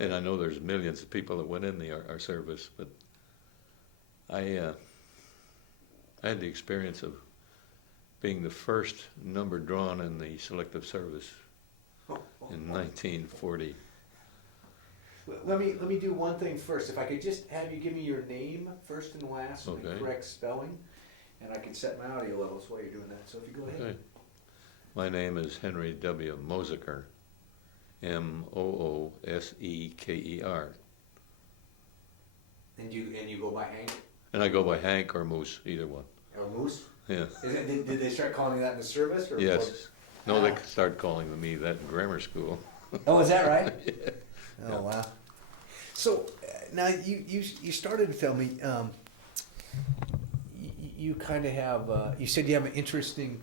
And I know there's millions of people that went in our service, but I had the experience of being the first number drawn in the selective service in 1940. Let me do one thing first. If I could just have you give me your name first and last and the Okay. correct spelling, and I can set my audio levels while you're doing that. So if you go ahead. Okay. My name is Henry W. Mooseker, Mooseker. And you go by Hank And I go by Hank or Moose, either one. or Moose? Yeah. Did they start calling you that in the service? Or Yes. No, they started calling me that in grammar school. Oh, is that right? Yeah. Oh, wow. So now you started filming. You kind of have. You said you have an interesting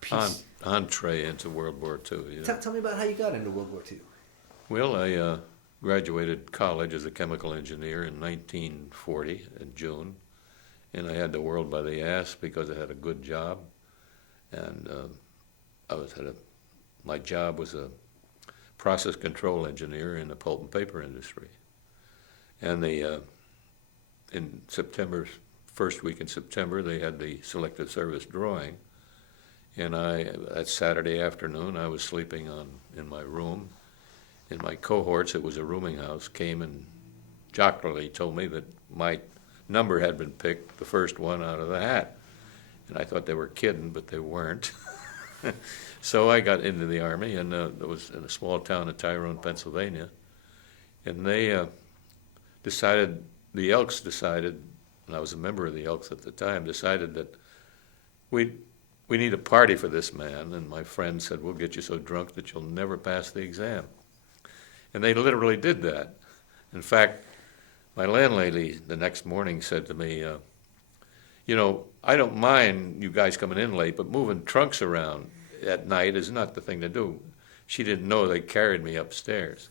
piece. Entree into World War II. Yeah. Tell me about how you got into World War II. Well, I graduated college as a chemical engineer in 1940 in June, and I had the world by the ass because I had a good job, and my job was a process control engineer in the pulp and paper industry. And in September, first week in September, they had the selective service drawing, and that Saturday afternoon, I was sleeping in my room. And my cohorts, it was a rooming house, came and jocularly told me that my number had been picked, the first one out of the hat. And I thought they were kidding, but they weren't. So I got into the Army, and it was in a small town of Tyrone, Pennsylvania. And they the Elks decided, and I was a member of the Elks at the time, decided that we need a party for this man. And my friend said, we'll get you so drunk that you'll never pass the exam. And they literally did that. In fact, my landlady the next morning said to me, I don't mind you guys coming in late, but moving trunks around at night is not the thing to do. She didn't know they carried me upstairs.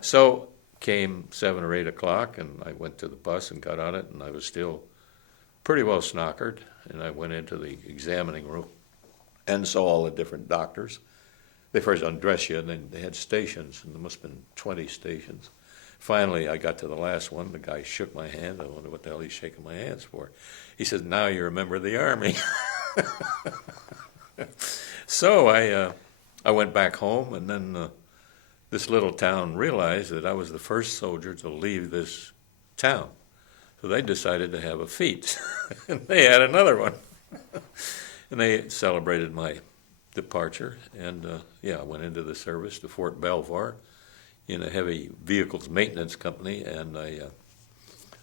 So came 7 or 8 o'clock, and I went to the bus and got on it, and I was still pretty well snockered, and I went into the examining room and saw all the different doctors. They first undress you, and then they had stations, and there must have been 20 stations. Finally, I got to the last one. The guy shook my hand. I wondered what the hell he's shaking my hands for. He said, now you're a member of the Army. So I went back home, and then this little town realized that I was the first soldier to leave this town. So they decided to have a feat, and they had another one. And they celebrated my departure, and I went into the service to Fort Belvoir in a heavy vehicles maintenance company, and I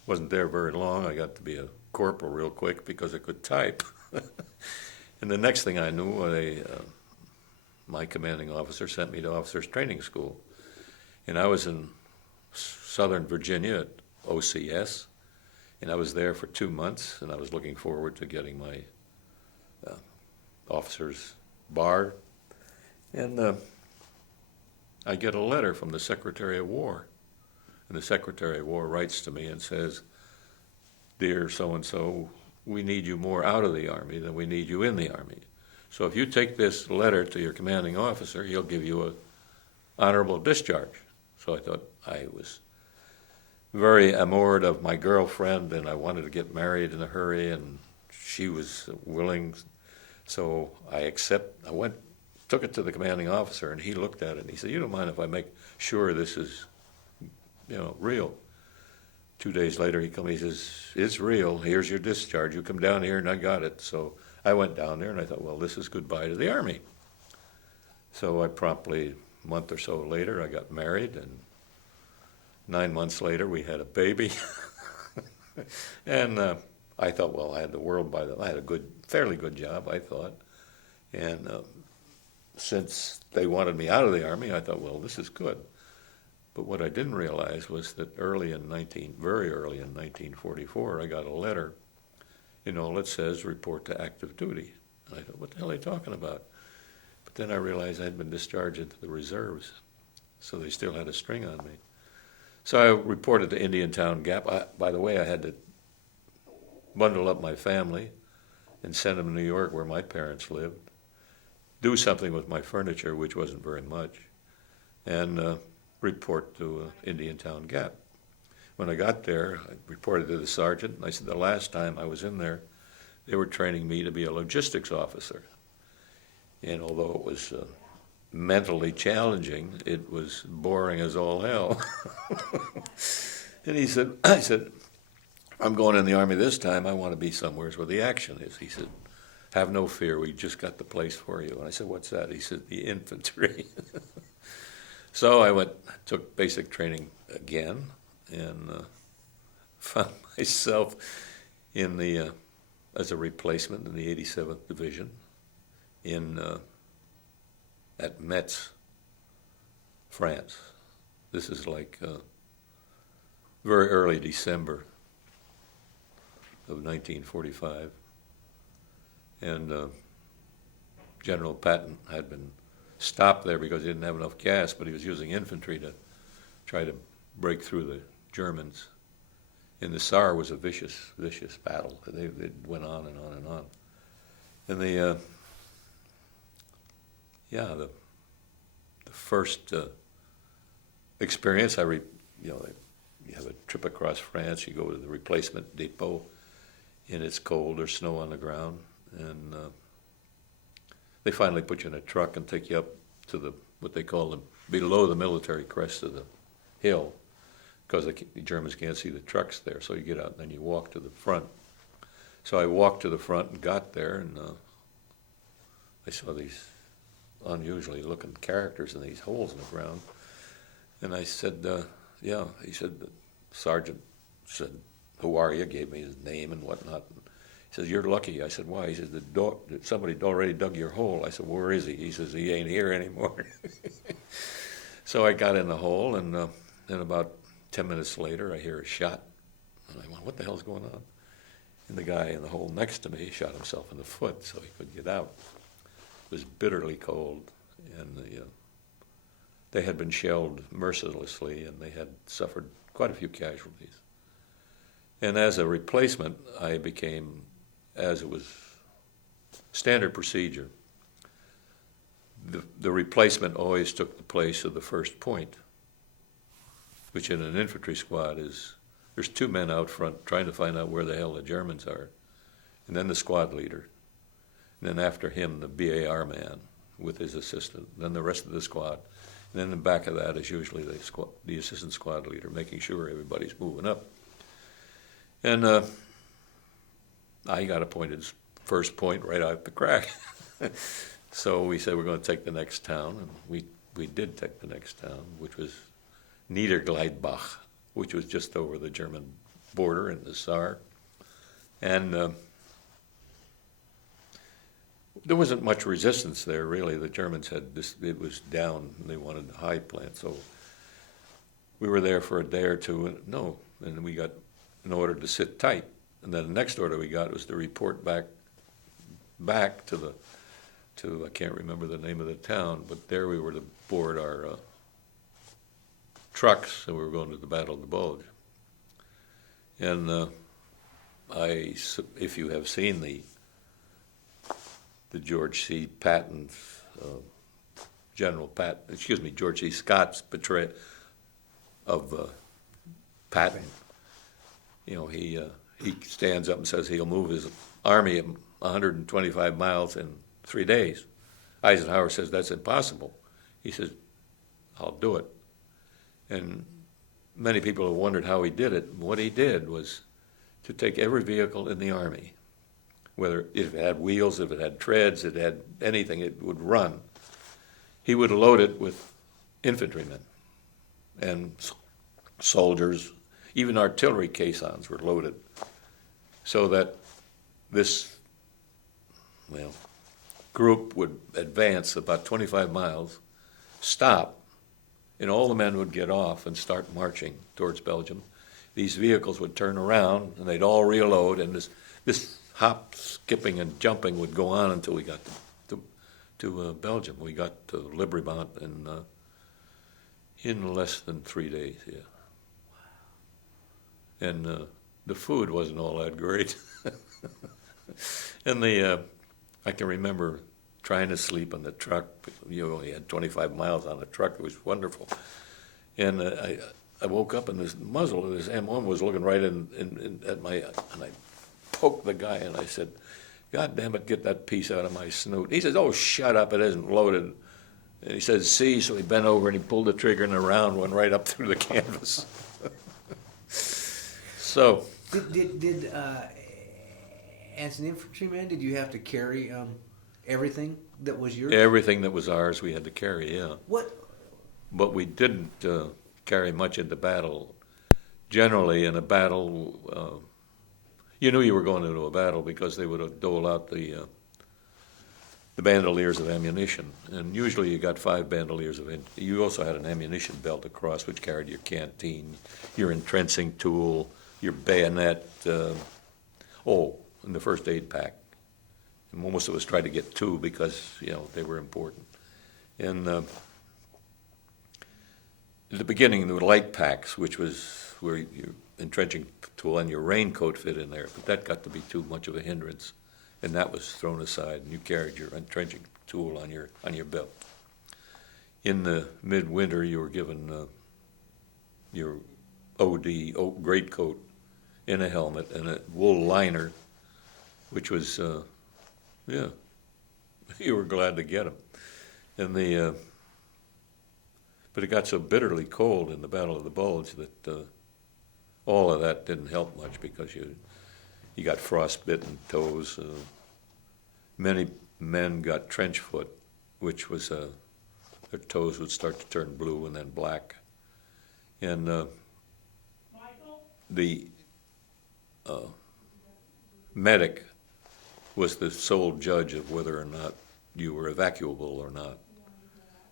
wasn't there very long. I got to be a corporal real quick because I could type. And the next thing I knew, my commanding officer sent me to officers training school, and I was in Southern Virginia at OCS, and I was there for 2 months, and I was looking forward to getting my officer's bar, and I get a letter from the Secretary of War, and the Secretary of War writes to me and says, dear so-and-so, we need you more out of the Army than we need you in the Army. So if you take this letter to your commanding officer, he'll give you an honorable discharge. So I thought I was very enamored of my girlfriend, and I wanted to get married in a hurry, and she was willing. So I took it to the commanding officer, and he looked at it, and he said, you don't mind if I make sure this is, real? 2 days later, he comes, he says, it's real, here's your discharge, you come down here, and I got it. So I went down there, and I thought, well, this is goodbye to the Army. So I promptly, a month or so later, I got married, and 9 months later, we had a baby. And I thought, well, I had the world I had a fairly good job, I thought. And since they wanted me out of the Army, I thought, well, this is good. But what I didn't realize was that very early in 1944, I got a letter, that says report to active duty. And I thought, what the hell are they talking about? But then I realized I'd been discharged into the reserves, so they still had a string on me. So I reported to Indiantown Gap. By the way, I had to bundle up my family and send them to New York, where my parents lived, do something with my furniture, which wasn't very much. and report to Indiantown Gap. When I got there, I reported to the sergeant, and I said the last time I was in there, they were training me to be a logistics officer. And although it was mentally challenging, it was boring as all hell. And I said, I'm going in the Army this time. I want to be somewhere where the action is. He said, have no fear. We just got the place for you. And I said, what's that? He said, the infantry. So I took basic training again, and found myself in the as a replacement in the 87th Division at Metz, France. This is like very early December of 1945, and General Patton had been stopped there because he didn't have enough gas, but he was using infantry to try to break through the Germans. And the Saar was a vicious, vicious battle. They went on and on and on. And the first experience, you have a trip across France, you go to the replacement depot, and it's cold, there's snow on the ground, and they finally put you in a truck and take you up to what they call below the military crest of the hill, because the Germans can't see the trucks there, so you get out and then you walk to the front. So I walked to the front and got there, and I saw these unusually looking characters in these holes in the ground. And I said, yeah. He said, the sergeant said, who are you? Gave me his name and whatnot. He says, you're lucky. I said, why? He says, somebody already dug your hole. I said, where is he? He says, he ain't here anymore. So I got in the hole, and then about 10 minutes later, I hear a shot. And I went, what the hell's going on? And the guy in the hole next to me shot himself in the foot so he could get out. It was bitterly cold, and they had been shelled mercilessly, and they had suffered quite a few casualties. And as a replacement, I became, as it was standard procedure, the replacement always took the place of the first point, which in an infantry squad there's two men out front trying to find out where the hell the Germans are, and then the squad leader. And then after him, the BAR man with his assistant, then the rest of the squad. And then in the back of that is usually the assistant squad leader, making sure everybody's moving up. And I got appointed first point right out the crack. So we said we're going to take the next town, and we did take the next town, which was Niedergleidbach, which was just over the German border in the Saar. And there wasn't much resistance there, really. The Germans had this, it was down, and they wanted the high plant. So we were there for a day or two, and we got an order to sit tight. And then the next order we got was to report back to I can't remember the name of the town, but there we were to board our trucks, and we were going to the Battle of the Bulge. And if you have seen the George C. Patton, George C. Scott's portrayal of Patton, he stands up and says he'll move his army 125 miles in 3 days. Eisenhower says that's impossible. He says, I'll do it. And many people have wondered how he did it. What he did was to take every vehicle in the Army, whether if it had wheels, if it had treads, it had anything, it would run. He would load it with infantrymen and soldiers. Even artillery caissons were loaded, so that this, group would advance about 25 miles, stop, and all the men would get off and start marching towards Belgium. These vehicles would turn around, and they'd all reload, and this hop, skipping, and jumping would go on until we got to Belgium. We got to Libreville in less than 3 days, yeah. And the food wasn't all that great. And I can remember trying to sleep on the truck. You only had 25 miles on the truck. It was wonderful. And I woke up and this muzzle of this M1 was looking right at my, and I poked the guy and I said, "God damn it, get that piece out of my snoot." He says, "Oh, shut up, it isn't loaded." And he says, "See," so he bent over and he pulled the trigger and the round went right up through the canvas. So. As an infantryman, did you have to carry everything that was yours? Everything that was ours we had to carry, yeah. What? But we didn't carry much into battle. Generally, in a battle, you knew you were going into a battle because they would dole out the bandoliers of ammunition. And usually you got 5 bandoliers of ammunition. You also had an ammunition belt across, which carried your canteen, your entrenching tool, your bayonet, and the first aid pack. And most of us tried to get 2 because, they were important. And at the beginning, there were light packs, which was where your entrenching tool and your raincoat fit in there, but that got to be too much of a hindrance, and that was thrown aside, and you carried your entrenching tool on your belt. In the midwinter, you were given your OD, greatcoat, in a helmet, and a wool liner, which was, you were glad to get them. And but it got so bitterly cold in the Battle of the Bulge that all of that didn't help much because you got frostbitten toes. Many men got trench foot, which was their toes would start to turn blue and then black. And the medic was the sole judge of whether or not you were evacuable or not.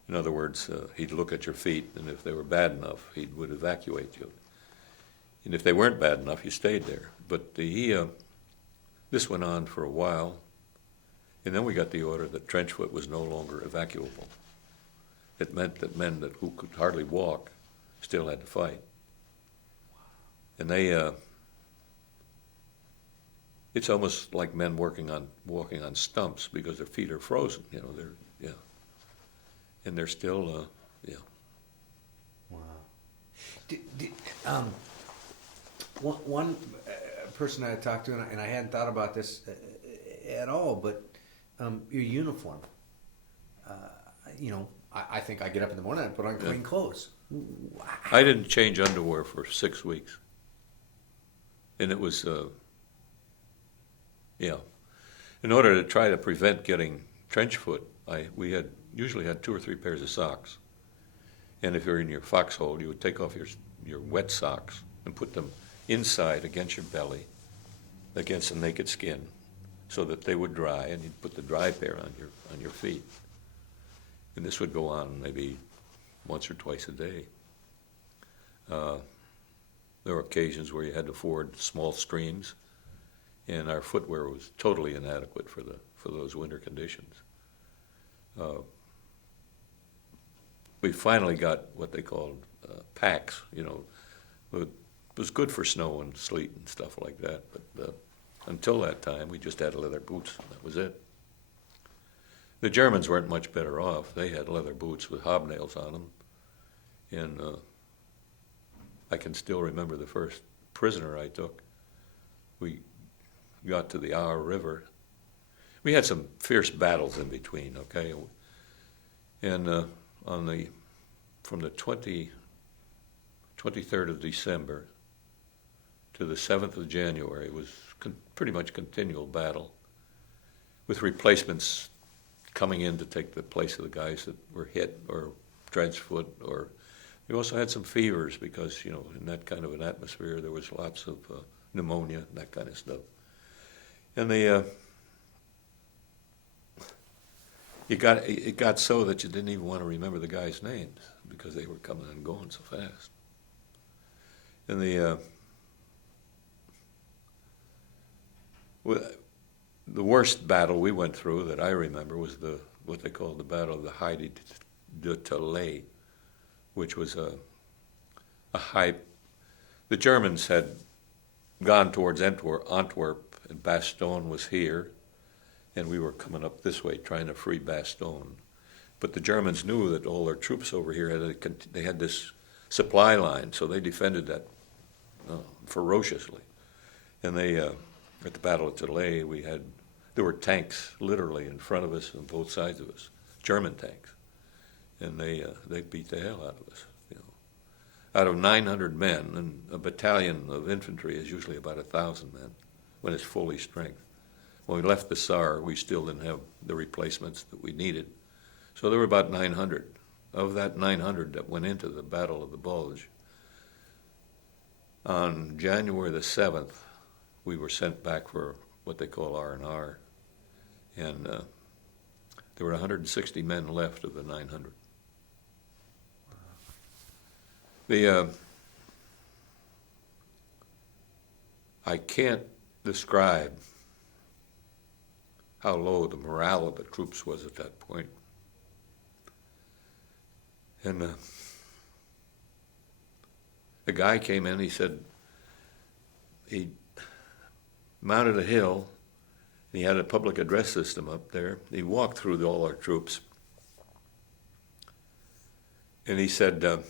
In other words, he'd look at your feet, and if they were bad enough, he would evacuate you. And if they weren't bad enough, you stayed there. But this went on for a while, and then we got the order that trench foot was no longer evacuable. It meant that men who could hardly walk still had to fight. And it's almost like men walking on stumps because their feet are frozen. And they're still, Wow. One person I talked to, and I hadn't thought about this at all, but your uniform. I think I get up in the morning and put on clean clothes. I didn't change underwear for 6 weeks. And it was, in order to try to prevent getting trench foot, we usually had 2 or 3 pairs of socks. And if you're in your foxhole, you would take off your wet socks and put them inside against your belly, against the naked skin, so that they would dry, and you'd put the dry pair on your feet. And this would go on maybe once or twice a day. There were occasions where you had to ford small streams, and our footwear was totally inadequate for those winter conditions. We finally got what they called packs. It was good for snow and sleet and stuff like that. But until that time, we just had leather boots, and that was it. The Germans weren't much better off. They had leather boots with hobnails on them, and I can still remember the first prisoner I took. We got to the Our River. We had some fierce battles in between, okay? And from the 23rd of December to the 7th of January was pretty much continual battle, with replacements coming in to take the place of the guys that were hit or trench foot. Or we also had some fevers because, in that kind of an atmosphere, there was lots of pneumonia and that kind of stuff. And it got so that you didn't even want to remember the guys' names because they were coming and going so fast. And the worst battle we went through that I remember was what they called the Battle of the Heide de Tilley, which was a high. The Germans had gone towards Antwerp, and Bastogne was here, and we were coming up this way trying to free Bastogne. But the Germans knew that all their troops over here they had this supply line, so they defended that ferociously. And they, at the Battle of Tilley, there were tanks literally in front of us on both sides of us, German tanks, and they beat the hell out of us. Out of 900 men, and a battalion of infantry is usually about 1,000 men when it's fully strength. When we left the Saar, we still didn't have the replacements that we needed. So there were about 900. Of that 900 that went into the Battle of the Bulge, on January the 7th, we were sent back for what they call R&R, and there were 160 men left of the 900. I can't describe how low the morale of the troops was at that point. And the guy came in, he said, he mounted a hill, and he had a public address system up there. He walked through all our troops, and he said,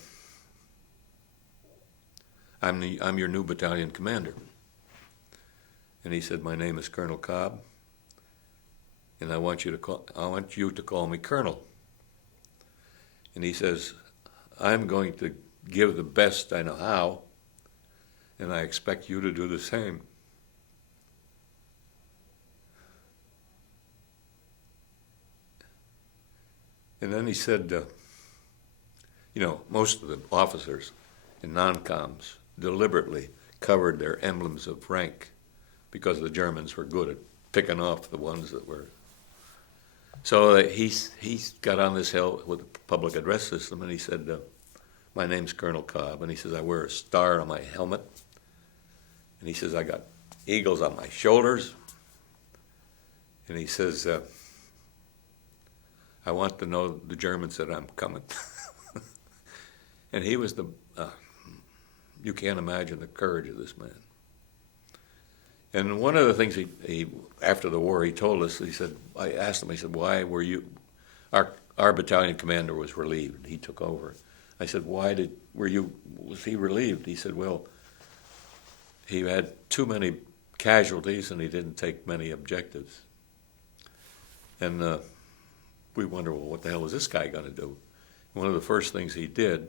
I'm your new battalion commander. And he said, my name is Colonel Cobb, and I want you to call me Colonel. And he says, I'm going to give the best I know how, and I expect you to do the same. And then he said, most of the officers in non-coms deliberately covered their emblems of rank because the Germans were good at picking off the ones that were. So he got on this hill with a public address system, and he said, my name's Colonel Cobb, and he says, I wear a star on my helmet, and he says, I got eagles on my shoulders, and he says, I want to know the Germans that I'm coming. And he was you can't imagine the courage of this man. And one of the things he after the war, he told us, I asked him, why were you, our battalion commander was relieved, he took over. I said, was he relieved? He said, well, he had too many casualties and he didn't take many objectives. And we wonder, well, what the hell is this guy going to do? One of the first things he did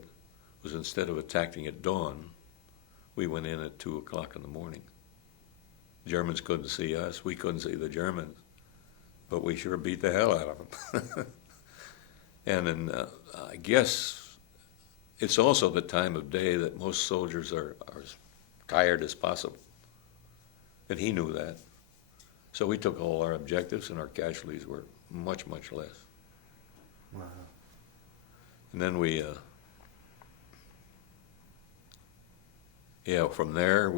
was, instead of attacking at dawn, we went in at 2 o'clock in the morning. The Germans couldn't see us, we couldn't see the Germans, but we sure beat the hell out of them. And then I guess it's also the time of day that most soldiers are as tired as possible. And he knew that. So we took all our objectives, and our casualties were much, much less. Wow. And then from there,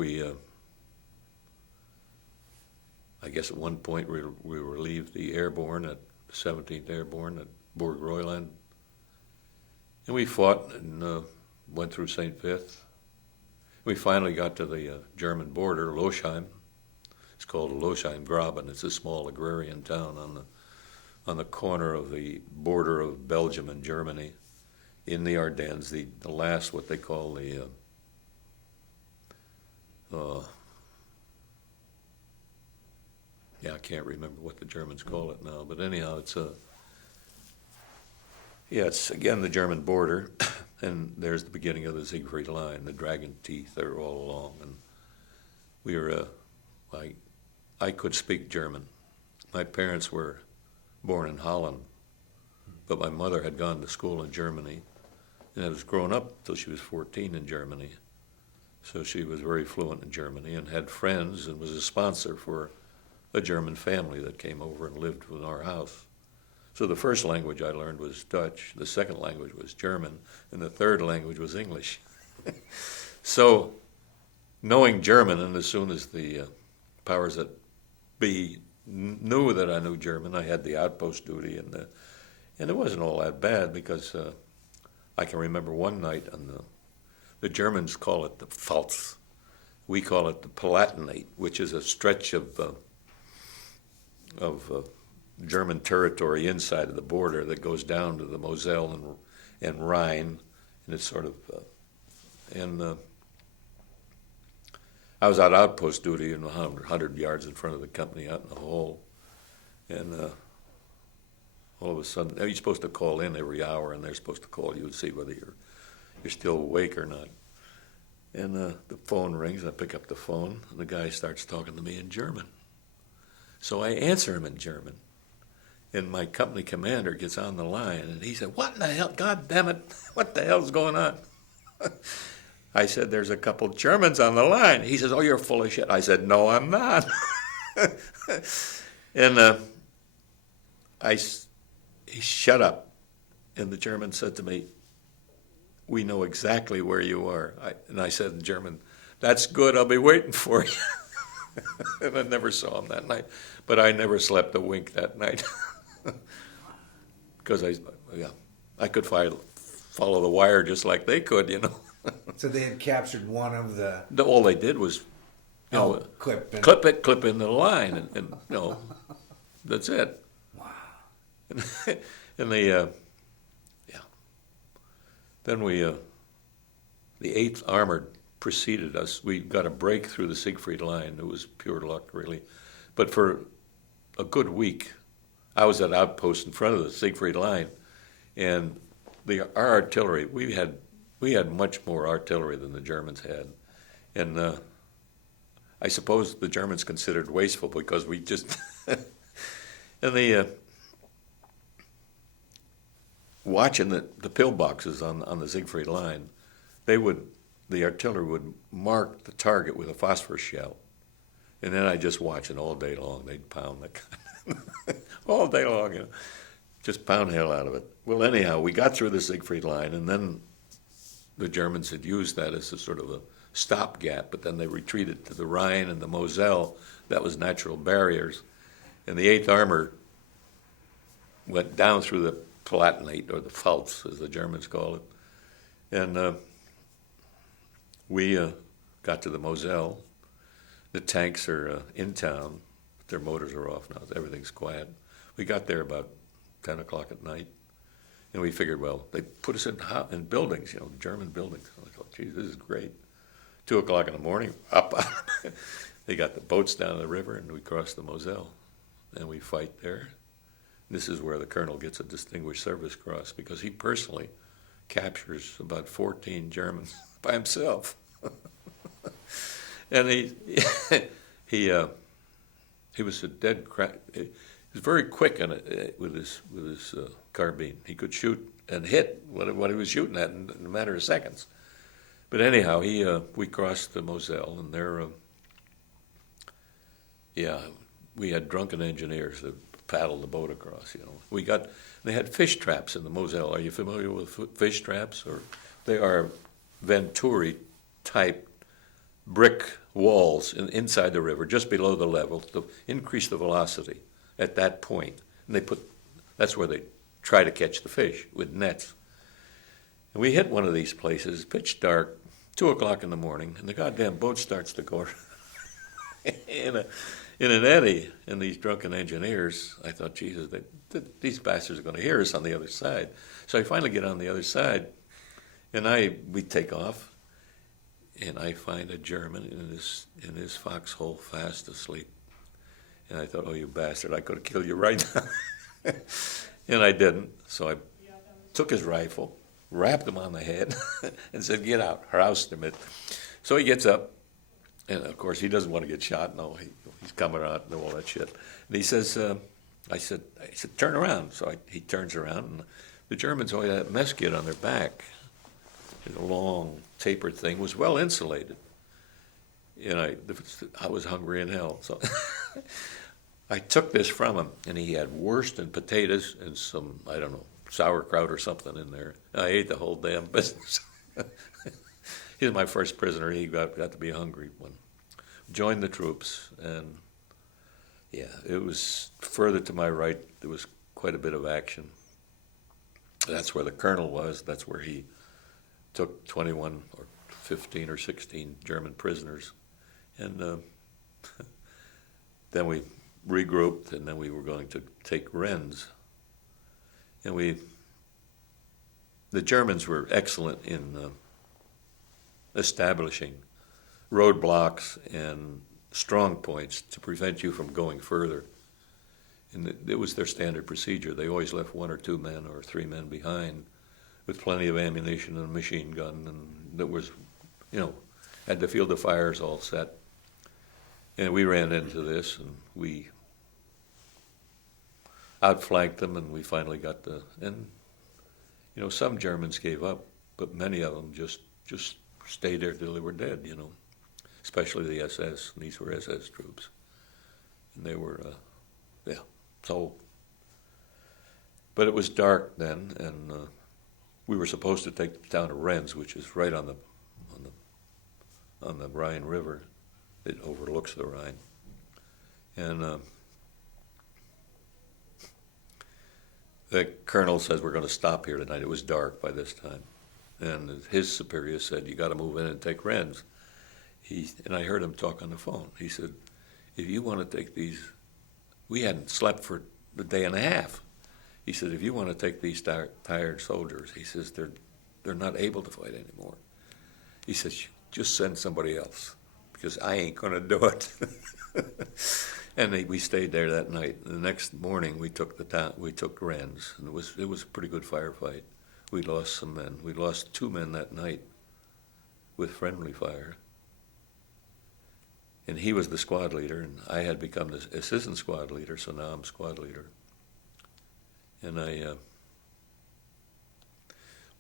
I guess at one point we relieved the airborne at 17th Airborne at Bourg-Royland. And we fought and went through St. Vith. We finally got to the German border, Losheim. It's called Losheim-Graben. It's a small agrarian town on the corner of the border of Belgium and Germany in the Ardennes, the last, what they call the I can't remember what the Germans call it now, but anyhow, it's again the German border, and there's the beginning of the Siegfried Line. The dragon teeth are all along, and we were, I could speak German. My parents were born in Holland, but my mother had gone to school in Germany, and had grown up till she was 14 in Germany. So she was very fluent in Germany and had friends and was a sponsor for a German family that came over and lived in our house. So the first language I learned was Dutch, the second language was German, and the third language was English. So knowing German, and as soon as the powers that be knew that I knew German, I had the outpost duty, and it wasn't all that bad, because I can remember one night the Germans call it the Pfalz. We call it the Palatinate, which is a stretch of German territory inside of the border that goes down to the Moselle and Rhine, and it's sort of, I was on outpost duty in 100 yards in front of the company out in the hole, and all of a sudden, you're supposed to call in every hour, and they're supposed to call you and see whether you're still awake or not. And the phone rings, and I pick up the phone, and the guy starts talking to me in German. So I answer him in German, and my company commander gets on the line, and he said, "What in the hell? God damn it! What the hell's going on?" I said, "There's a couple Germans on the line." He says, "Oh, you're full of shit." I said, "No, I'm not." And he shut up, and the German said to me, "We know exactly where you are." And I said in German, "That's good, I'll be waiting for you." And I never saw him that night, but I never slept a wink that night. Because I could follow the wire just like they could, you know. So they had captured one of the All they did was, clip clip in the line, and you know, that's it. Wow. And they, then we, the 8th Armored preceded us. We got a break through the Siegfried Line. It was pure luck, really. But for a good week, I was at outpost in front of the Siegfried Line, and our artillery, we had much more artillery than the Germans had. And I suppose the Germans considered wasteful because we just, and watching the pillboxes on the Siegfried Line, the artillery would mark the target with a phosphorus shell. And then I'd just watch it all day long. They'd pound the all day long, you know, just pound the hell out of it. Well, anyhow, we got through the Siegfried Line, and then the Germans had used that as a sort of a stopgap, but then they retreated to the Rhine and the Moselle. That was natural barriers. And the 8th Armor went down through the Palatinate, or the Pfalz, as the Germans call it. And we got to the Moselle. The tanks are in town. Their motors are off now. Everything's quiet. We got there about 10 o'clock at night. And we figured, well, they put us in buildings, you know, German buildings. I thought, geez, this is great. 2 o'clock in the morning, up. They got the boats down the river, and we crossed the Moselle. And we fight there. This is where the colonel gets a Distinguished Service Cross, because he personally captures about 14 Germans by himself. And he was a dead crack. He was very quick with his carbine. He could shoot and hit what he was shooting at in a matter of seconds. But anyhow, we crossed the Moselle, and there, we had drunken engineers that paddled the boat across. You know, they had fish traps in the Moselle. Are you familiar with fish traps? Or they are Venturi type brick walls inside the river, just below the level, to increase the velocity at that point. And that's where they try to catch the fish, with nets. And we hit one of these places, pitch dark, 2 o'clock in the morning, and the goddamn boat starts to go in an eddy. And these drunken engineers, I thought, Jesus, these bastards are going to hear us on the other side. So I finally get on the other side, and we take off. And I find a German in his foxhole fast asleep. And I thought, oh, you bastard, I could have killed you right now. And I didn't. So I took his rifle, rapped him on the head, and said, "Get out," roused him. So he gets up, and of course he doesn't want to get shot. No, he's coming out and all that shit. And he says, I said, "Turn around." So he turns around, and the Germans always had a mess kit on their back. A long tapered thing, was well insulated. And I was hungry in hell. So I took this from him, and he had wurst and potatoes and some, I don't know, sauerkraut or something in there. I ate the whole damn business. He was my first prisoner. He got to be hungry when joined the troops. And yeah, it was further to my right. There was quite a bit of action. That's where the colonel was. That's where he took 21 or 15 or 16 German prisoners. And then we regrouped, and then we were going to take Rennes. And the Germans were excellent in establishing roadblocks and strong points to prevent you from going further. And it was their standard procedure. They always left 1 or 2 men or 3 men behind with plenty of ammunition and a machine gun, and that was, had the field of fires all set. And we ran into this, and we outflanked them, and we finally got some Germans gave up, but many of them just stayed there till they were dead, especially the SS. These were SS troops. And they were, so. But it was dark then, and we were supposed to take the town of Rennes, which is right on the Rhine River. It overlooks the Rhine. And the colonel says, we're going to stop here tonight. It was dark by this time. And his superior said, you got to move in and take Rennes. And I heard him talk on the phone. He said, if you want to take these, we hadn't slept for a day and a half. He said, if you want to take these tired soldiers, he says, they're not able to fight anymore. He says, just send somebody else, because I ain't going to do it. And we stayed there that night. The next morning, we took Rennes, and it was a pretty good firefight. We lost some men. We lost 2 men that night with friendly fire. And he was the squad leader, and I had become the assistant squad leader, so now I'm squad leader. And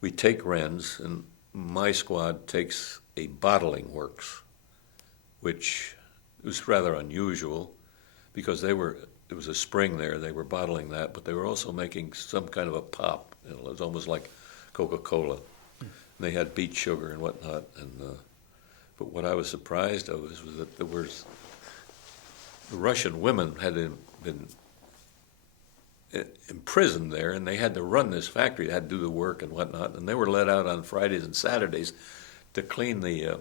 we take Rennes, and my squad takes a bottling works, which was rather unusual, because it was a spring there, they were bottling that, but they were also making some kind of a pop. It was almost like Coca-Cola. And they had beet sugar and whatnot. But what I was surprised of was that the Russian women had been imprisoned there, and they had to run this factory. They had to do the work and whatnot, and they were let out on Fridays and Saturdays to clean the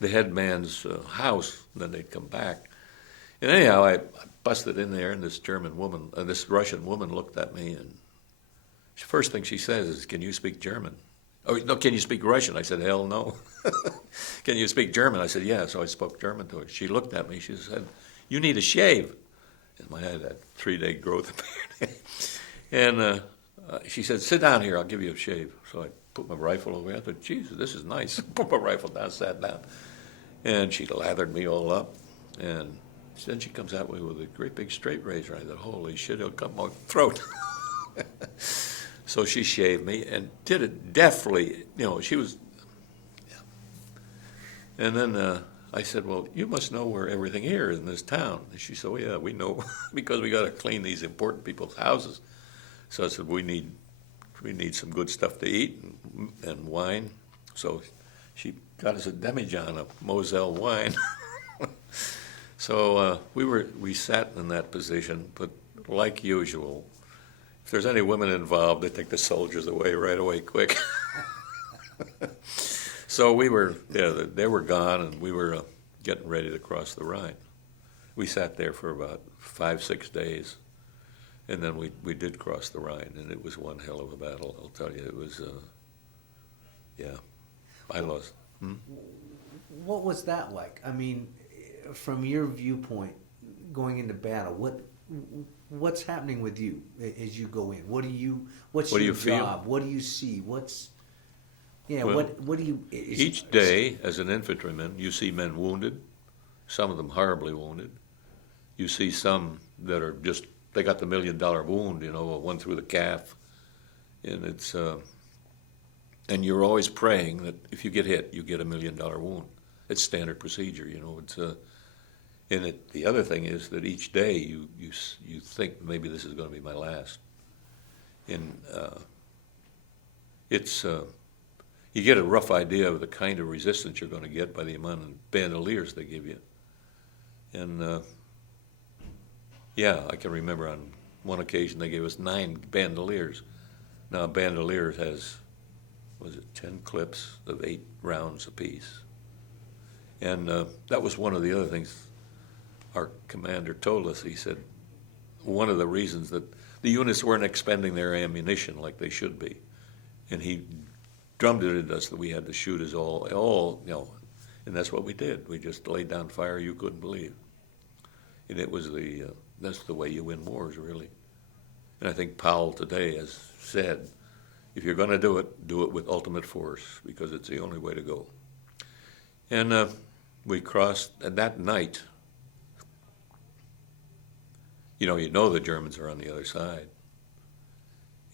head man's house, and then they'd come back. And anyhow, I busted in there, and this Russian woman looked at me, and the first thing she says is, "Can you speak German?" "Oh, no, can you speak Russian?" I said, "Hell no." "Can you speak German?" I said, "Yeah." So I spoke German to her. She looked at me. She said, "You need a shave." And I had that 3-day growth beard. And she said, "Sit down here. I'll give you a shave." So I put my rifle away. I thought, Jesus, this is nice. Put my rifle down, sat down. And she lathered me all up. And then she comes at me with a great big straight razor. I thought, holy shit, it'll cut my throat. So she shaved me and did it deftly. She was... Yeah. And then I said, "Well, you must know where everything here is in this town." And she said, "Oh, yeah, we know, because we got to clean these important people's houses." So I said, we need some good stuff to eat and wine. So she got us a demijohn of Moselle wine. So we sat in that position, but like usual, if there's any women involved, they take the soldiers away right away quick. So they were gone, and we were getting ready to cross the Rhine. We sat there for about 5-6 days, and then we did cross the Rhine, and it was one hell of a battle, I'll tell you. It was, I lost. What was that like? I mean, from your viewpoint, going into battle, what's happening with you as you go in? What's your job? What do you see? What do you... Each day, as an infantryman, you see men wounded, some of them horribly wounded. You see some that are just, they got the $1 million wound, one through the calf. And it's, and you're always praying that if you get hit, you get $1 million wound. It's standard procedure, it's, and the other thing is that each day you think maybe this is going to be my last. And it's, you get a rough idea of the kind of resistance you're going to get by the amount of bandoliers they give you. And I can remember on one occasion they gave us 9 bandoliers. Now a bandolier has, 10 clips of 8 rounds apiece. And that was one of the other things. our commander told us, he said, one of the reasons that the units weren't expending their ammunition like they should be. And he drummed it at us that we had to shoot as all, and that's what we did. We just laid down fire you couldn't believe. And it was that's the way you win wars, really. And I think Powell today has said, if you're going to do it with ultimate force, because it's the only way to go. And we crossed, and that night, you know the Germans are on the other side.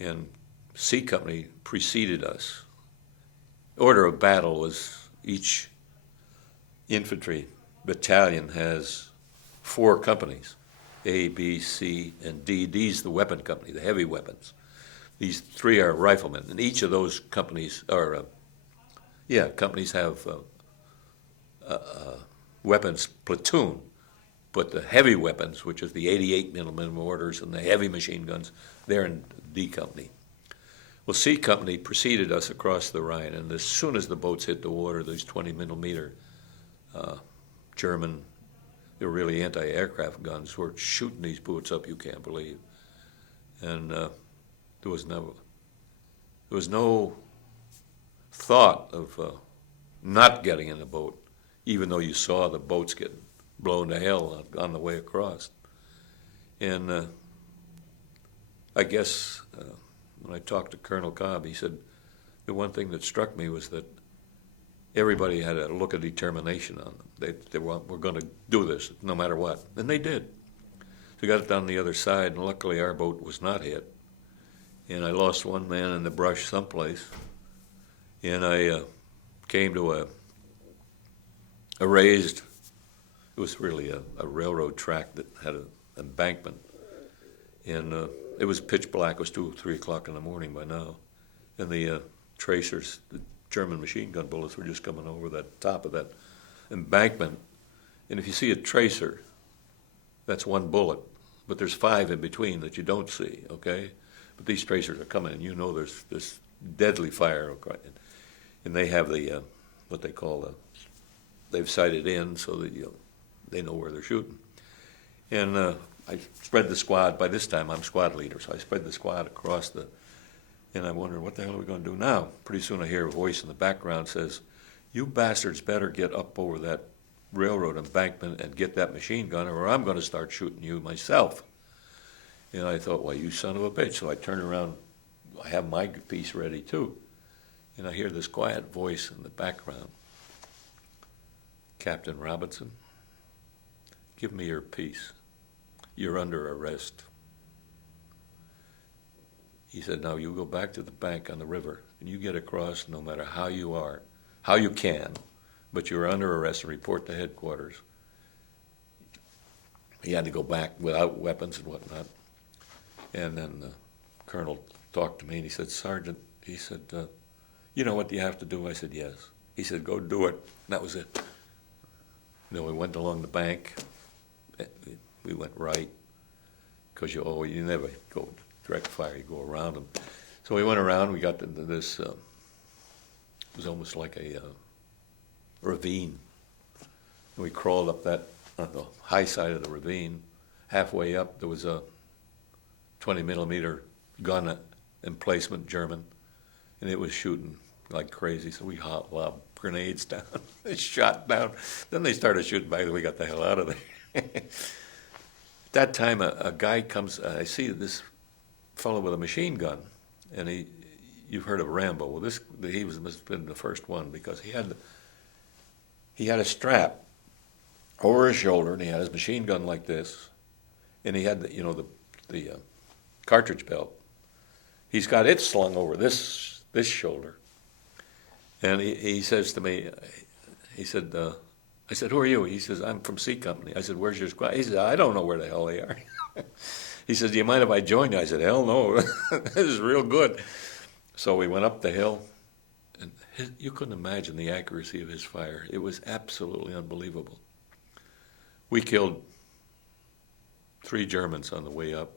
And C Company preceded us. Order of battle was each infantry battalion has 4 companies, A, B, C, and D. D's the weapon company, the heavy weapons. These 3 are riflemen, and each of those companies have weapons platoon. But the heavy weapons, which is the 88 millimeter mortars and the heavy machine guns, they're in D Company. Well, C Company preceded us across the Rhine, and as soon as the boats hit the water, these 20 millimeter German, they were really anti-aircraft guns, were shooting these boats up, you can't believe. And there was no thought of not getting in the boat, even though you saw the boats get blown to hell on the way across. And I guess when I talked to Colonel Cobb, he said the one thing that struck me was that everybody had a look of determination on them. They were going to do this no matter what, and they did. So we got it down the other side, and luckily our boat was not hit. And I lost one man in the brush someplace, and I came to a raised, it was really a railroad track that had an embankment, and it was pitch black. It was 2 or 3 o'clock in the morning by now, and the tracers, the German machine gun bullets, were just coming over the top of that embankment. And if you see a tracer, that's one bullet, but there's 5 in between that you don't see, okay? But these tracers are coming, and you know there's this deadly fire, and they have the what they call they've sighted in so that they know where they're shooting. And I spread the squad. By this time, I'm squad leader, so I spread the squad across and I wondered, what the hell are we going to do now? Pretty soon I hear a voice in the background says, you bastards better get up over that railroad embankment and get that machine gun, or I'm going to start shooting you myself. And I thought, well, you son of a bitch. So I turned around. I have my piece ready, too. And I hear this quiet voice in the background. Captain Robinson, give me your piece. You're under arrest. He said, now you go back to the bank on the river, and you get across no matter how you can, but you're under arrest and report to headquarters. He had to go back without weapons and whatnot. And then the colonel talked to me, and he said, Sergeant, he said, you know what you have to do? I said, yes. He said, go do it. And that was it. Then we went along the bank. We went right, because you never go direct fire, you go around them. So we went around, we got into this, it was almost like a ravine. And we crawled up that, on the high side of the ravine. Halfway up, there was a 20 millimeter gun emplacement, German, and it was shooting like crazy. So we lobbed grenades down, they shot down. Then they started shooting back, and we got the hell out of there. At that time, a guy comes, I see this fellow with a machine gun, and you've heard of Rambo. Well, must have been the first one, because he had a strap over his shoulder, and he had his machine gun like this, and he had the cartridge belt. He's got it slung over this shoulder, and he says to me, he said, I said, who are you? He says, I'm from C Company. I said, where's your squad? He said, I don't know where the hell they are. He says, do you mind if I join you? I said, hell no. This is real good. So we went up the hill, and you couldn't imagine the accuracy of his fire. It was absolutely unbelievable. We killed 3 Germans on the way up,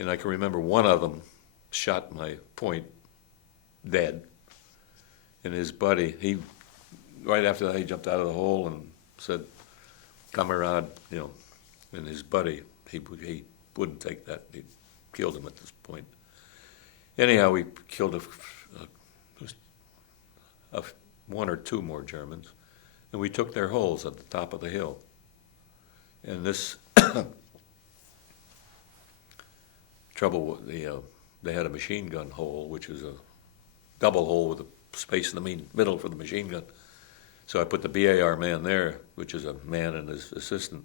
and I can remember one of them shot my point dead, and his buddy, right after that, he jumped out of the hole and said, Kamerad, and his buddy, he wouldn't take that. He killed him at this point. Anyhow, we killed one or two more Germans, and we took their holes at the top of the hill. And this trouble, they had a machine gun hole, which is a double hole with a space in the middle for the machine gun. So I put the BAR man there, which is a man and his assistant.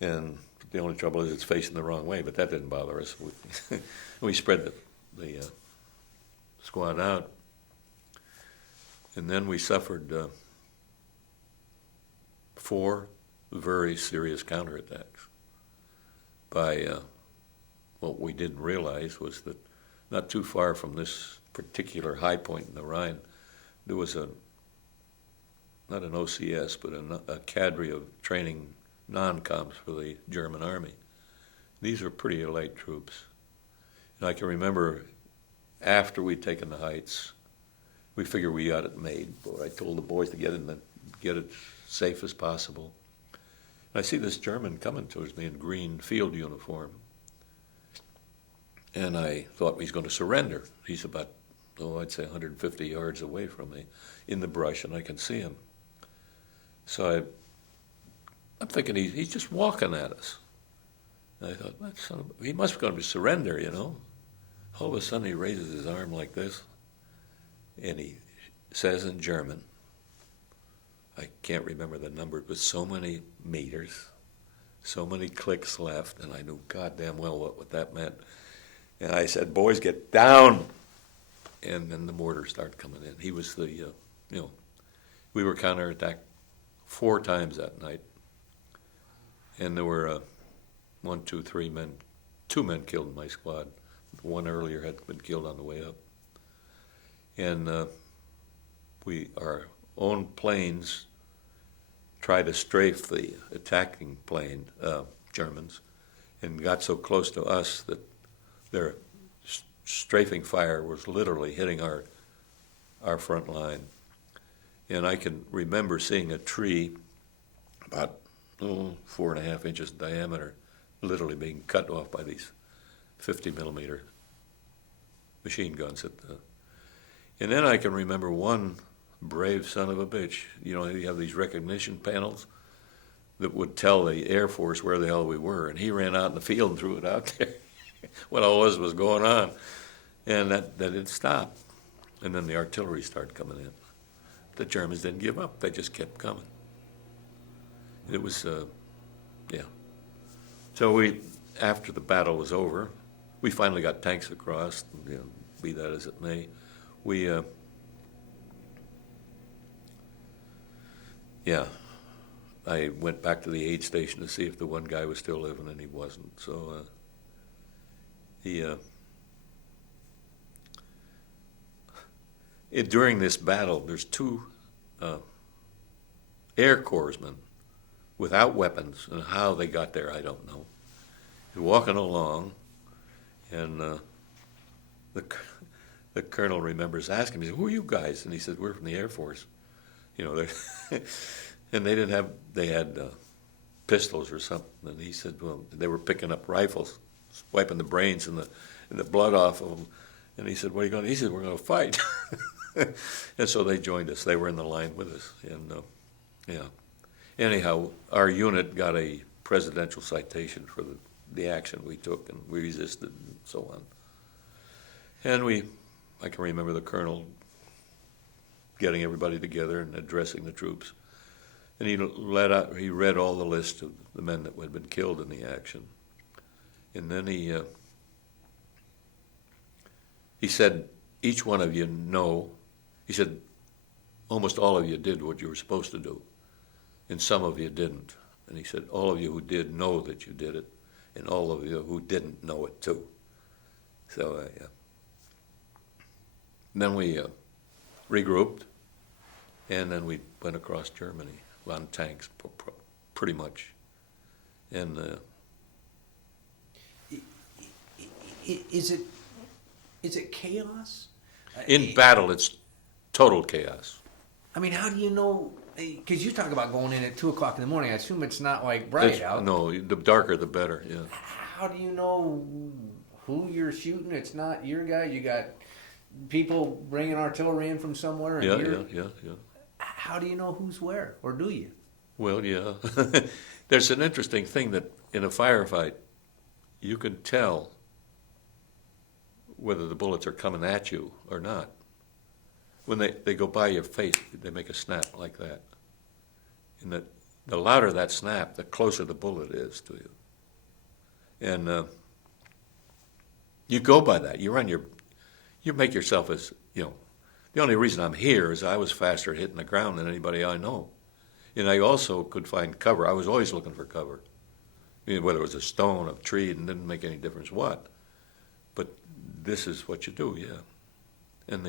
And the only trouble is it's facing the wrong way, but that didn't bother us. We spread the squad out. And then we suffered 4 very serious counterattacks by what we didn't realize was that not too far from this particular high point in the Rhine, there was not an OCS, but a cadre of training non-coms for the German army. These were pretty elite troops. And I can remember after we'd taken the heights, we figured we got it made. I told the boys to get it safe as possible. And I see this German coming towards me in green field uniform. And I thought he's going to surrender. He's about, I'd say 150 yards away from me in the brush, and I can see him. So I'm thinking he's just walking at us. And I thought, he must be going to surrender, All of a sudden he raises his arm like this, and he says in German, I can't remember the number, but so many meters, so many clicks left, and I knew goddamn well what that meant. And I said, boys, get down. And then the mortar started coming in. He was we were counterattacked 4 times that night. And there were 1, 2, 3 men, 2 men killed in my squad. One earlier had been killed on the way up. And our own planes tried to strafe the attacking plane, Germans, and got so close to us that their strafing fire was literally hitting our front line. And I can remember seeing a tree about 4.5 inches in diameter, literally being cut off by these 50 millimeter machine guns. And then I can remember one brave son of a bitch. You have these recognition panels that would tell the Air Force where the hell we were, and he ran out in the field and threw it out there. What all was going on, and that didn't stop. And then the artillery started coming in. The Germans didn't give up; they just kept coming. And it was, So after the battle was over, we finally got tanks across. Be that as it may, we, I went back to the aid station to see if the one guy was still living, and he wasn't. So. During this battle, there's 2 Air Corpsmen without weapons, and how they got there, I don't know. They're walking along, and the colonel remembers asking me, "Who are you guys?" And he said, "We're from the Air Force." And they had pistols or something. And he said, well, they were picking up rifles, wiping the brains and the blood off of them. And he said, "What are you going to?" He said, "We're going to fight." And so they joined us. They were in the line with us. And anyhow, our unit got a presidential citation for the action we took, and we resisted and so on. And I can remember the colonel getting everybody together and addressing the troops. And he read all the list of the men that had been killed in the action. And then he said, "Each one of you know," he said, "almost all of you did what you were supposed to do, and some of you didn't." And he said, "All of you who did know that you did it, and all of you who didn't know it too." So then we regrouped, and then we went across Germany on tanks, pretty much. And is it chaos? in battle, it's total chaos. I mean, how do you know? Because you talk about going in at 2 o'clock in the morning. I assume it's not like bright out. No, the darker the better. Yeah. How do you know who you're shooting? It's not your guy. You got people bringing artillery in from somewhere. And Yeah. How do you know who's where, or do you? Well, yeah. There's an interesting thing that in a firefight, you can tell whether the bullets are coming at you or not. When they go by your face, they make a snap like that. And the louder that snap, the closer the bullet is to you. And you go by that. You make yourself as, the only reason I'm here is I was faster at hitting the ground than anybody I know. And I also could find cover. I was always looking for cover. Whether it was a stone, a tree, it didn't make any difference what. But this is what you do, yeah. And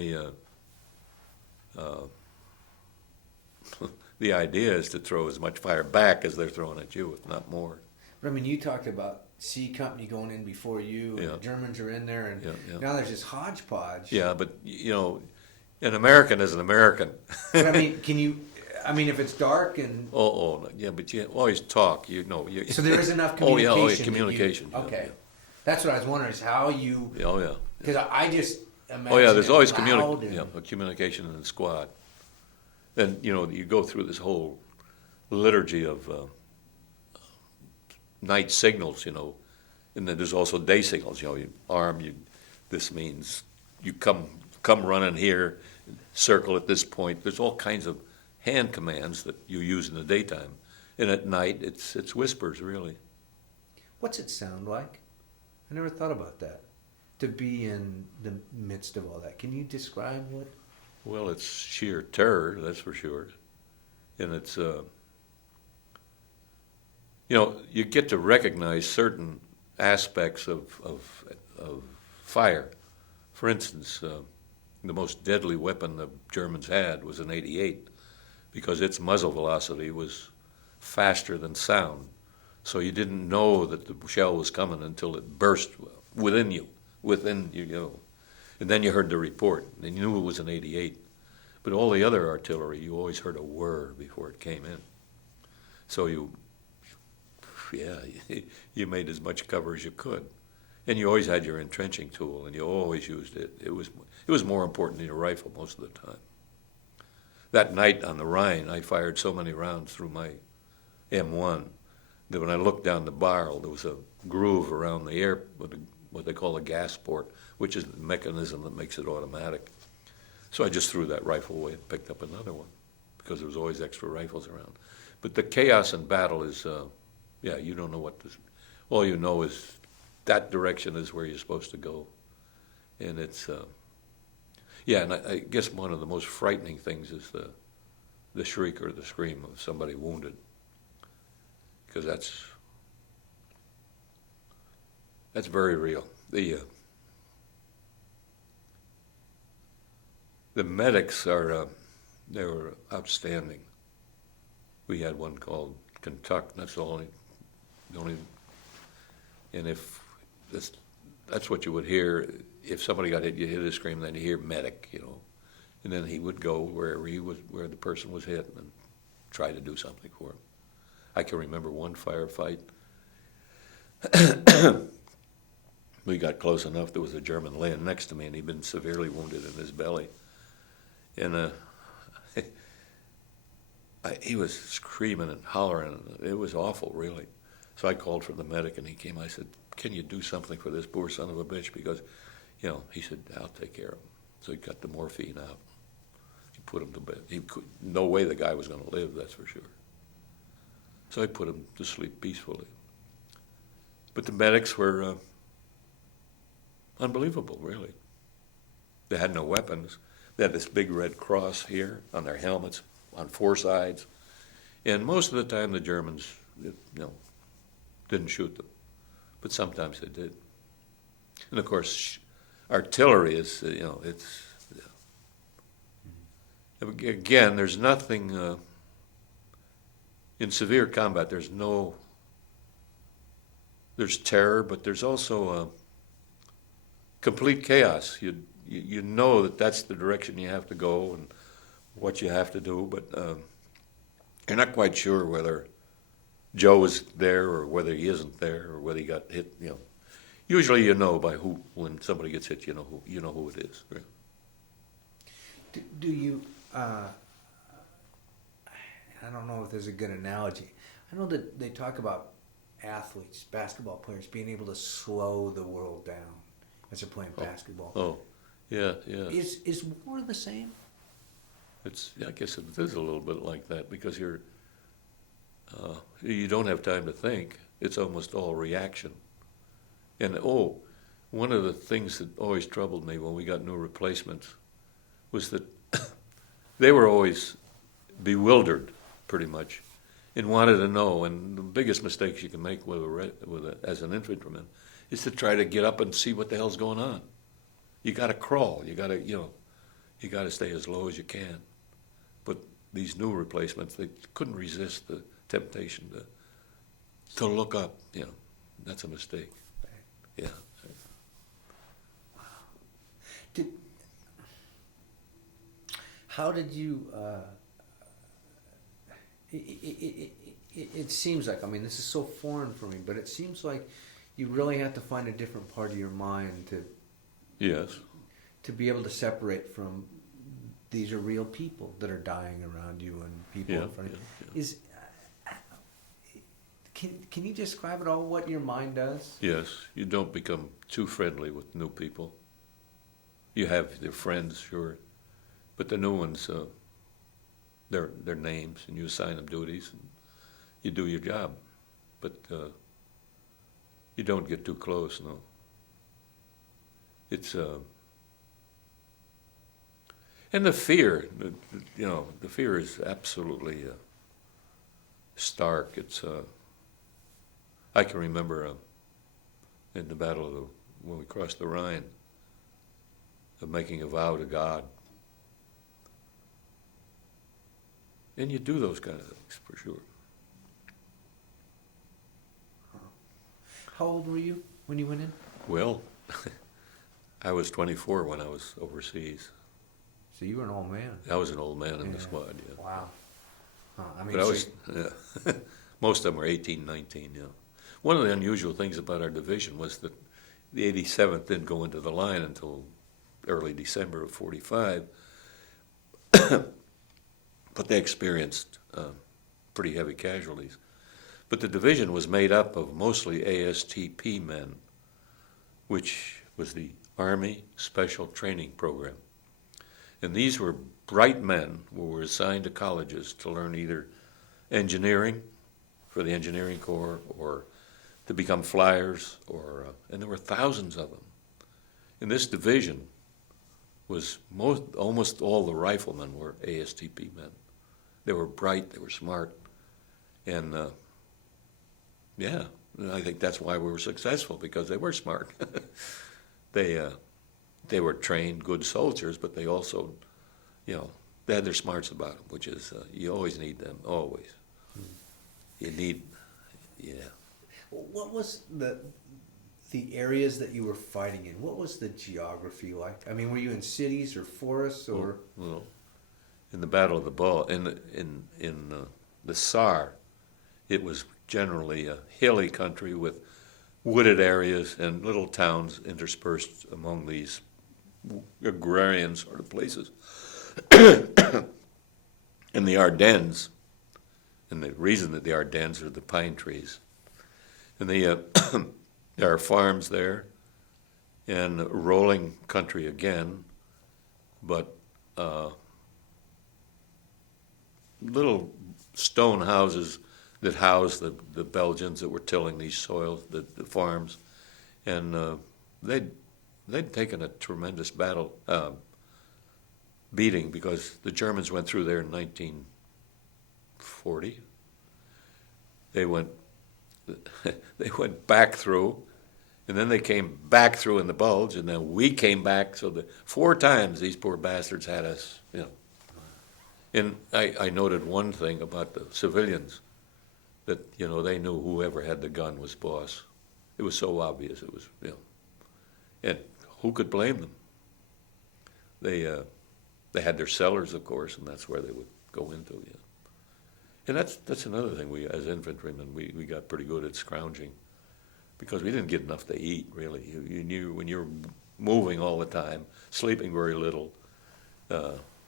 the idea is to throw as much fire back as they're throwing at you, if not more. But I mean, you talked about C Company going in before you, and the Germans are in there, and now there's this hodgepodge. Yeah, but an American is an American. But I mean, if it's dark and yeah, but you always talk. So there is enough communication. Oh yeah, communication. Okay, Yeah. That's what I was wondering is how you. Oh yeah. Because I just imagine. Oh yeah, there's always communication in the squad. And you go through this whole liturgy of night signals, and then there's also day signals. You arm. This means you come running here, circle at this point. There's all kinds of hand commands that you use in the daytime, and at night it's whispers really. What's it sound like? I never thought about that. To be in the midst of all that, can you describe what? Well, it's sheer terror, that's for sure, and it's you get to recognize certain aspects of fire. For instance, the most deadly weapon the Germans had was an 88, because its muzzle velocity was faster than sound. So you didn't know that the shell was coming until it burst within you. And then you heard the report, and you knew it was an 88. But all the other artillery, you always heard a whir before it came in. So you made as much cover as you could. And you always had your entrenching tool, and you always used it. It was more important than your rifle most of the time. That night on the Rhine, I fired so many rounds through my M1 that when I looked down the barrel, there was a groove around the air, what they call a gas port, which is the mechanism that makes it automatic. So I just threw that rifle away and picked up another one, because there was always extra rifles around. But the chaos in battle is, you don't know what this. All you know is that direction is where you're supposed to go, and it's. And I guess one of the most frightening things is the shriek or the scream of somebody wounded, because that's very real. The medics they were outstanding. We had one called Kentuck. That's the only, and if that's what you would hear. If somebody got hit, you hear a scream, then you hear medic, and then he would go where the person was hit and try to do something for him. I can remember one firefight. We got close enough. There was a German laying next to me, and he'd been severely wounded in his belly, and he was screaming and hollering. And it was awful, really. So I called for the medic, and he came. I said, "Can you do something for this poor son of a bitch?" Because he said, "I'll take care of him." So he got the morphine out. He put him to bed. No way the guy was going to live, that's for sure. So I put him to sleep peacefully. But the medics were unbelievable, really. They had no weapons. They had this big red cross here on their helmets on four sides. And most of the time the Germans, didn't shoot them. But sometimes they did. And of course, artillery is, again, there's nothing, in severe combat, there's terror, but there's also complete chaos. You know that that's the direction you have to go, and what you have to do, but you're not quite sure whether Joe is there or whether he isn't there or whether he got hit. Usually you know by who when somebody gets hit. You know who it is. Right? Do you? I don't know if there's a good analogy. I know that they talk about athletes, basketball players, being able to slow the world down as they're playing basketball. Oh, yeah. Is war the same? I guess it is a little bit like that because you don't have time to think. It's almost all reaction. And one of the things that always troubled me when we got new replacements was that they were always bewildered, pretty much, and wanted to know. And the biggest mistakes you can make as an infantryman is to try to get up and see what the hell's going on. You got to crawl. You got to stay as low as you can. But these new replacements, they couldn't resist the temptation to look up. That's a mistake. Yeah. How did you? It seems like, this is so foreign for me, but it seems like you really have to find a different part of your mind Yes. to be able to separate from these are real people that are dying around you and people in front of you. Can you describe at all what your mind does? Yes. You don't become too friendly with new people. You have their friends, sure, but the new ones, their names, and you assign them duties, and you do your job. But you don't get too close, no. It's and the fear, the fear is absolutely stark. It's I can remember in the battle when we crossed the Rhine, of making a vow to God. And you do those kind of things, for sure. How old were you when you went in? Well, I was 24 when I was overseas. So you were an old man. I was an old man in the squad, yeah. Wow. But I was, most of them were 18, 19, yeah. One of the unusual things about our division was that the 87th didn't go into the line until early December of 45. But they experienced pretty heavy casualties. But the division was made up of mostly ASTP men, which was the Army Special Training Program. And these were bright men who were assigned to colleges to learn either engineering for the engineering corps or to become flyers, and there were thousands of them. In this division was almost all the riflemen were ASTP men. They were bright, they were smart, and I think that's why we were successful, because they were smart. They were trained good soldiers, but they also, they had their smarts about them, which is you always need them, always. You need, What was the areas that you were fighting in? What was the geography like? Were you in cities or forests or? Well, in the Battle of the Bulge, in the Saar, it was generally a hilly country with wooded areas and little towns interspersed among these agrarian sort of places. In the Ardennes, and the reason that the Ardennes are the pine trees, and there are farms there, and rolling country again, but little stone houses that housed the Belgians that were tilling these soils, the farms, and they'd taken a tremendous beating because the Germans went through there in 1940. They went back through, and then they came back through in the Bulge, and then we came back. So 4 times these poor bastards had us, And I noted one thing about the civilians, that, they knew whoever had the gun was boss. It was so obvious. It was, and who could blame them? They They had their cellars, of course, and that's where they would go into. Yeah. And that's another thing. We, as infantrymen, we got pretty good at scrounging because we didn't get enough to eat. Really, you knew when you were moving all the time, sleeping very little.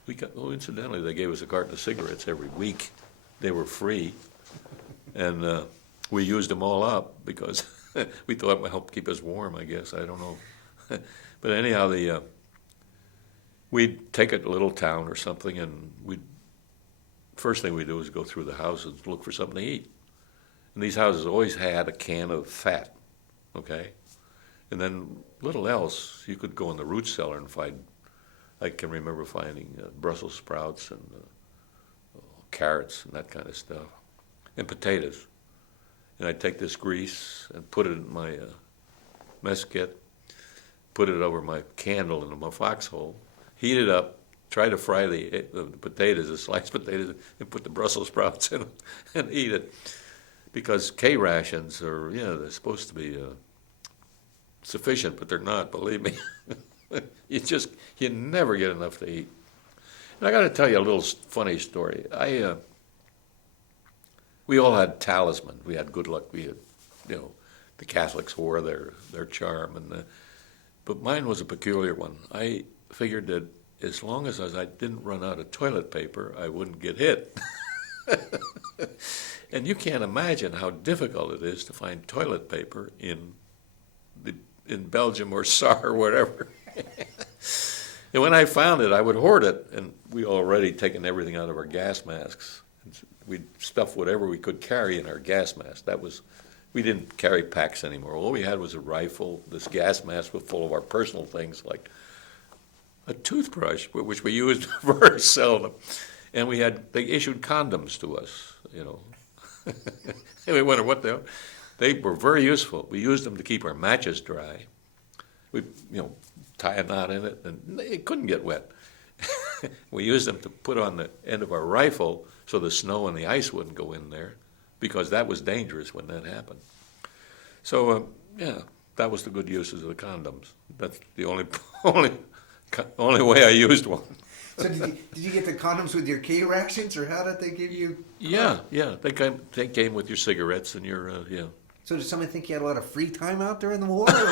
We got. Oh, incidentally, they gave us a carton of cigarettes every week. They were free, and we used them all up because we thought it might help keep us warm. I guess I don't know, but anyhow, we'd take a little town or something, and first thing we do is go through the houses and look for something to eat. And these houses always had a can of fat, okay? And then little else, you could go in the root cellar and find, I can remember finding Brussels sprouts and carrots and that kind of stuff, and potatoes. And I'd take this grease and put it in my mess kit, put it over my candle into my foxhole, heat it up, try to fry the potatoes, the sliced potatoes, and put the Brussels sprouts in them and eat it. Because K rations are, they're supposed to be sufficient, but they're not, believe me. You never get enough to eat. And I got to tell you a little funny story. We all had talismans. We had good luck. We had, the Catholics wore their charm, but mine was a peculiar one. I figured that as long as I didn't run out of toilet paper, I wouldn't get hit. And you can't imagine how difficult it is to find toilet paper in Belgium or SAR or whatever. And when I found it, I would hoard it, and we already taken everything out of our gas masks. We'd stuff whatever we could carry in our gas mask. We didn't carry packs anymore. All we had was a rifle. This gas mask was full of our personal things like a toothbrush, which we used very seldom, and they issued condoms to us, And we wondered what they were very useful. We used them to keep our matches dry. We, tie a knot in it, and it couldn't get wet. We used them to put on the end of our rifle so the snow and the ice wouldn't go in there, because that was dangerous when that happened. So, that was the good uses of the condoms. That's the only way I used one. So did you get the condoms with your K rations, or how did they give you? Yeah. They came with your cigarettes and your So did somebody think you had a lot of free time out during the war? Or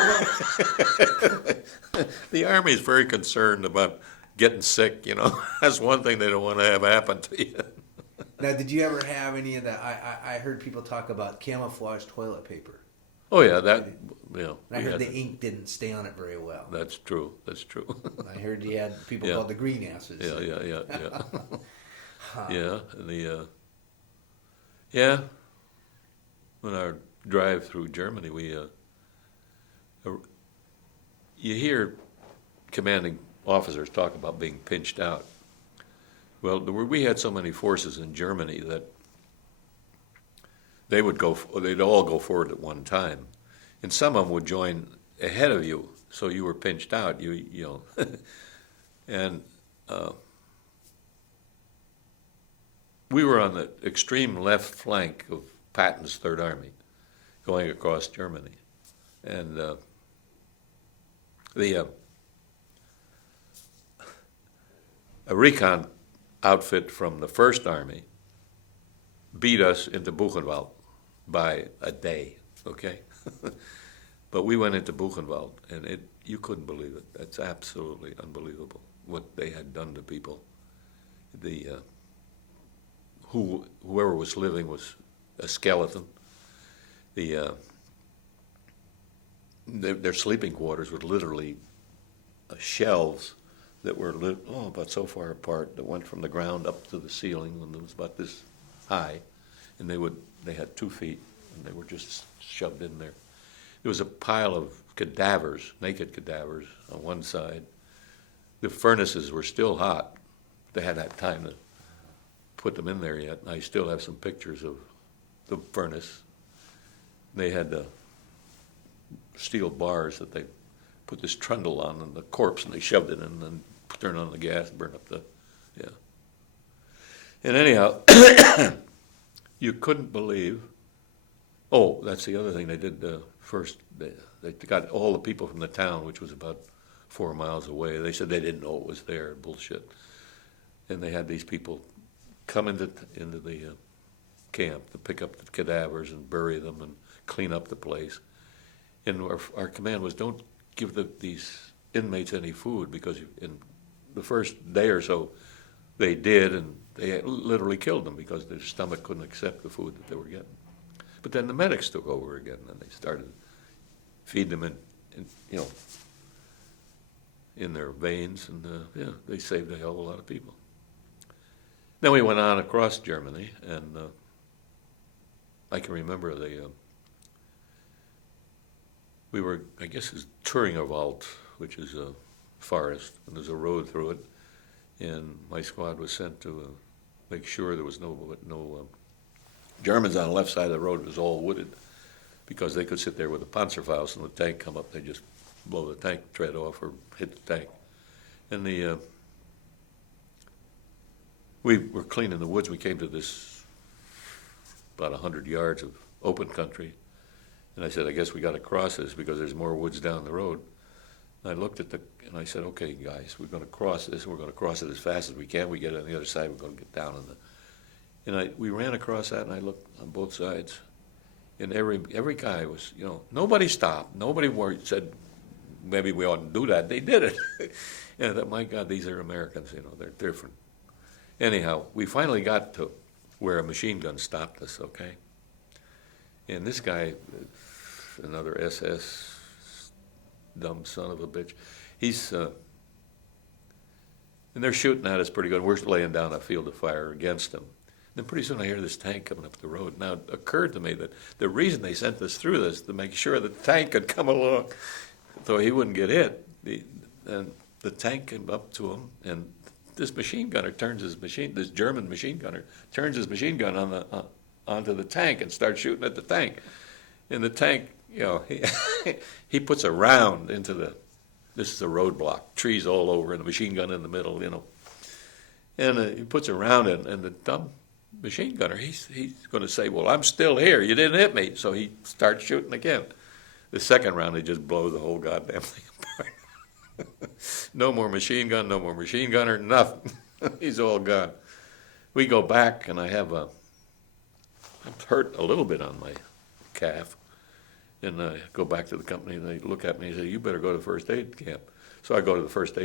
what? The Army is very concerned about getting sick. That's one thing they don't want to have happen to you. Now, did you ever have any of that? I heard people talk about camouflage toilet paper. Oh yeah, I heard the ink didn't stay on it very well. That's true. I heard you had people called the greenasses. Yeah. Huh. Yeah. When our drive through Germany, you hear commanding officers talk about being pinched out. Well, we had so many forces in Germany that they'd all go forward at one time, and some of them would join ahead of you, so you were pinched out. And we were on the extreme left flank of Patton's Third Army, going across Germany, and a recon outfit from the First Army beat us into Buchenwald by a day, okay? But we went into Buchenwald, and you couldn't believe it. That's absolutely unbelievable what they had done to people. Whoever was living was a skeleton. Their sleeping quarters were literally shelves that were about so far apart that went from the ground up to the ceiling, and it was about this high, and they had 2 feet, and they were just shoved in there. There was a pile of cadavers, naked cadavers, on one side. The furnaces were still hot. They hadn't had time to put them in there yet. I still have some pictures of the furnace. They had steel bars that they put this trundle on and the corpse, and they shoved it in and then turned on the gas, burn up And anyhow, you couldn't believe. Oh, that's the other thing they did first. They got all the people from the town, which was about 4 miles away. They said they didn't know it was there. Bullshit. and they had these people come into the camp to pick up the cadavers and bury them and clean up the place. And our command was, don't give these inmates any food, because in the first day or so they did, and they literally killed them because their stomach couldn't accept the food that they were getting. But then the medics took over again, and they started feeding them in their veins, and they saved a hell of a lot of people. Then we went on across Germany, and I can remember we were, I guess, it's Thuringerwald, which is a forest, and there's a road through it, and my squad was sent to make sure there was no Germans on the left side of the road. It was all wooded, because they could sit there with a Panzerfaust, and the tank come up, they just blow the tank tread off or hit the tank. And we were cleaning the woods. We came to this about 100 yards of open country, and I said, I guess we got to cross this because there's more woods down the road. And I looked at and I said, okay, guys, we're going to cross this, and we're going to cross it as fast as we can. We get on the other side, we're going to get down in we ran across that, and I looked on both sides, and every guy was, nobody stopped. Nobody said, maybe we oughtn't do that. They did it. And I thought, my God, these are Americans, they're different. Anyhow, we finally got to where a machine gun stopped us, okay? And this guy, another SS, dumb son of a bitch, and they're shooting at us pretty good. We're laying down a field of fire against them. Then pretty soon I hear this tank coming up the road. Now, it occurred to me that the reason they sent us through this to make sure the tank could come along so he wouldn't get hit. And the tank came up to him, and this German machine gunner turns his machine gun onto the tank and starts shooting at the tank. And the tank, he puts a round into this is a roadblock, trees all over, and a machine gun in the middle, And he puts a round in, and the dumb machine gunner, he's going to say, well, I'm still here. You didn't hit me. So he starts shooting again. The second round, they just blow the whole goddamn thing apart. No more machine gun, no more machine gunner, nothing. He's all gone. We go back, and I'm hurt a little bit on my calf. And I go back to the company, and they look at me and say, you better go to first aid camp. So I go to the first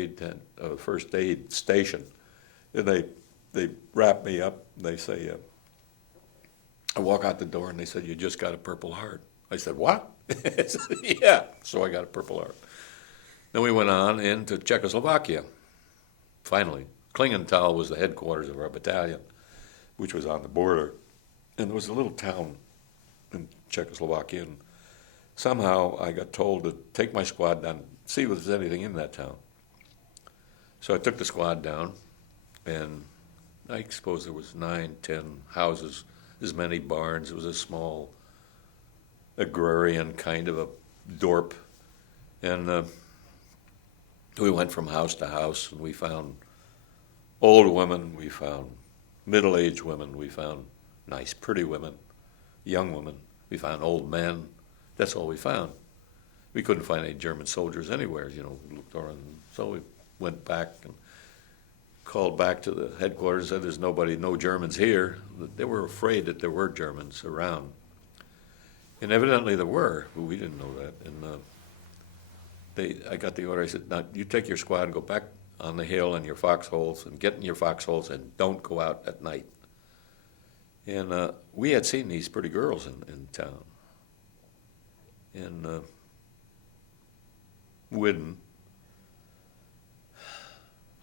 aid station, and they wrap me up. They say, I walk out the door, and they said, you just got a Purple Heart. I said, what? I said, yeah. So I got a Purple Heart. Then we went on into Czechoslovakia. Finally, Klingenthal was the headquarters of our battalion, which was on the border. And there was a little town in Czechoslovakia, and somehow I got told to take my squad down, see if there's anything in that town. So I took the squad down, and I suppose there was 9, 10 houses, as many barns. It was a small agrarian kind of a dorp. And we went from house to house, and we found old women, we found middle-aged women, we found nice, pretty women, young women, we found old men. That's all we found. We couldn't find any German soldiers anywhere, We looked around. So we went back and called back to the headquarters and said, there's no Germans here. They were afraid that there were Germans around. And evidently there were, but we didn't know that. And I got the order. I said, now you take your squad and go back on the hill in your foxholes and get in your foxholes and don't go out at night. And we had seen these pretty girls in town. And Whidden,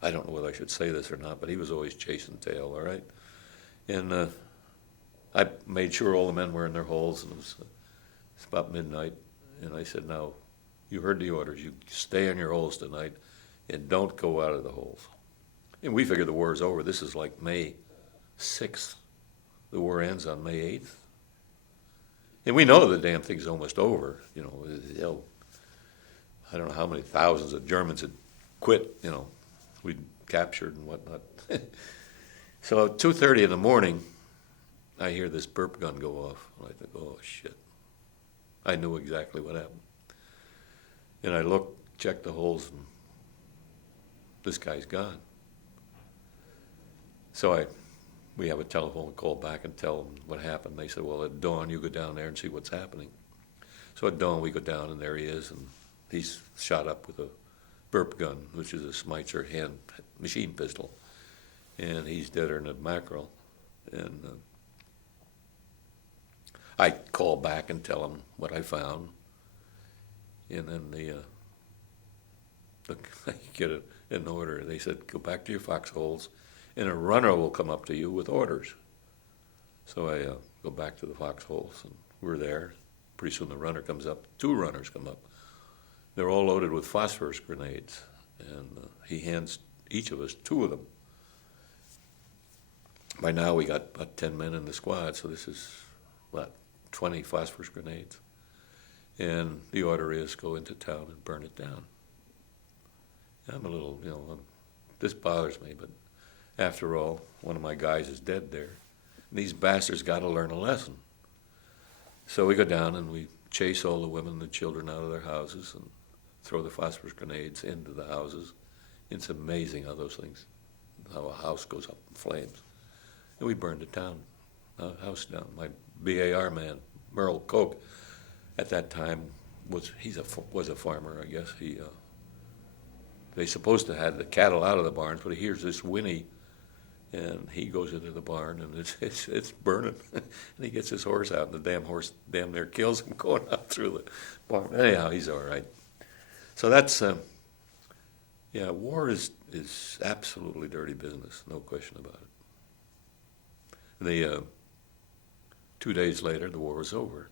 I don't know whether I should say this or not, but he was always chasing tail, all right? And I made sure all the men were in their holes, and it's about midnight. And I said, now, you heard the orders. You stay in your holes tonight and don't go out of the holes. And we figured the war is over. This is like May 6th. The war ends on May 8th. And we know the damn thing's almost over. I don't know how many thousands of Germans had quit, we'd captured and whatnot. So at 2:30 in the morning, I hear this burp gun go off. And I think, oh, shit. I knew exactly what happened. And I looked, checked the holes, and this guy's gone. So we have a telephone call back and tell them what happened. They said, well, at dawn, you go down there and see what's happening. So at dawn, we go down, and there he is, and he's shot up with a burp gun, which is a Schmeitzer hand machine pistol, and he's deader than a mackerel. And I call back and tell him what I found, and then I get an order. They said, go back to your foxholes, and a runner will come up to you with orders. So I go back to the foxholes, and we're there. Pretty soon the runner comes up. 2 runners come up. They're all loaded with phosphorus grenades, and he hands each of us 2 of them. By now we got about 10 men in the squad, so this is about 20 phosphorus grenades. And the order is go into town and burn it down. I'm a little, this bothers me, but after all, one of my guys is dead there. And these bastards got to learn a lesson. So we go down and we chase all the women and the children out of their houses and throw the phosphorus grenades into the houses. It's amazing how how a house goes up in flames. And we burned the house down. My BAR man, Merle Koch, at that time was a farmer, I guess. They supposed to have the cattle out of the barns, but he hears this whinny, and he goes into the barn, and it's burning. And he gets his horse out, and the damn horse damn near kills him going out through the barn. Anyhow, he's all right. So that's, war is absolutely dirty business, no question about it. 2 days later, the war was over.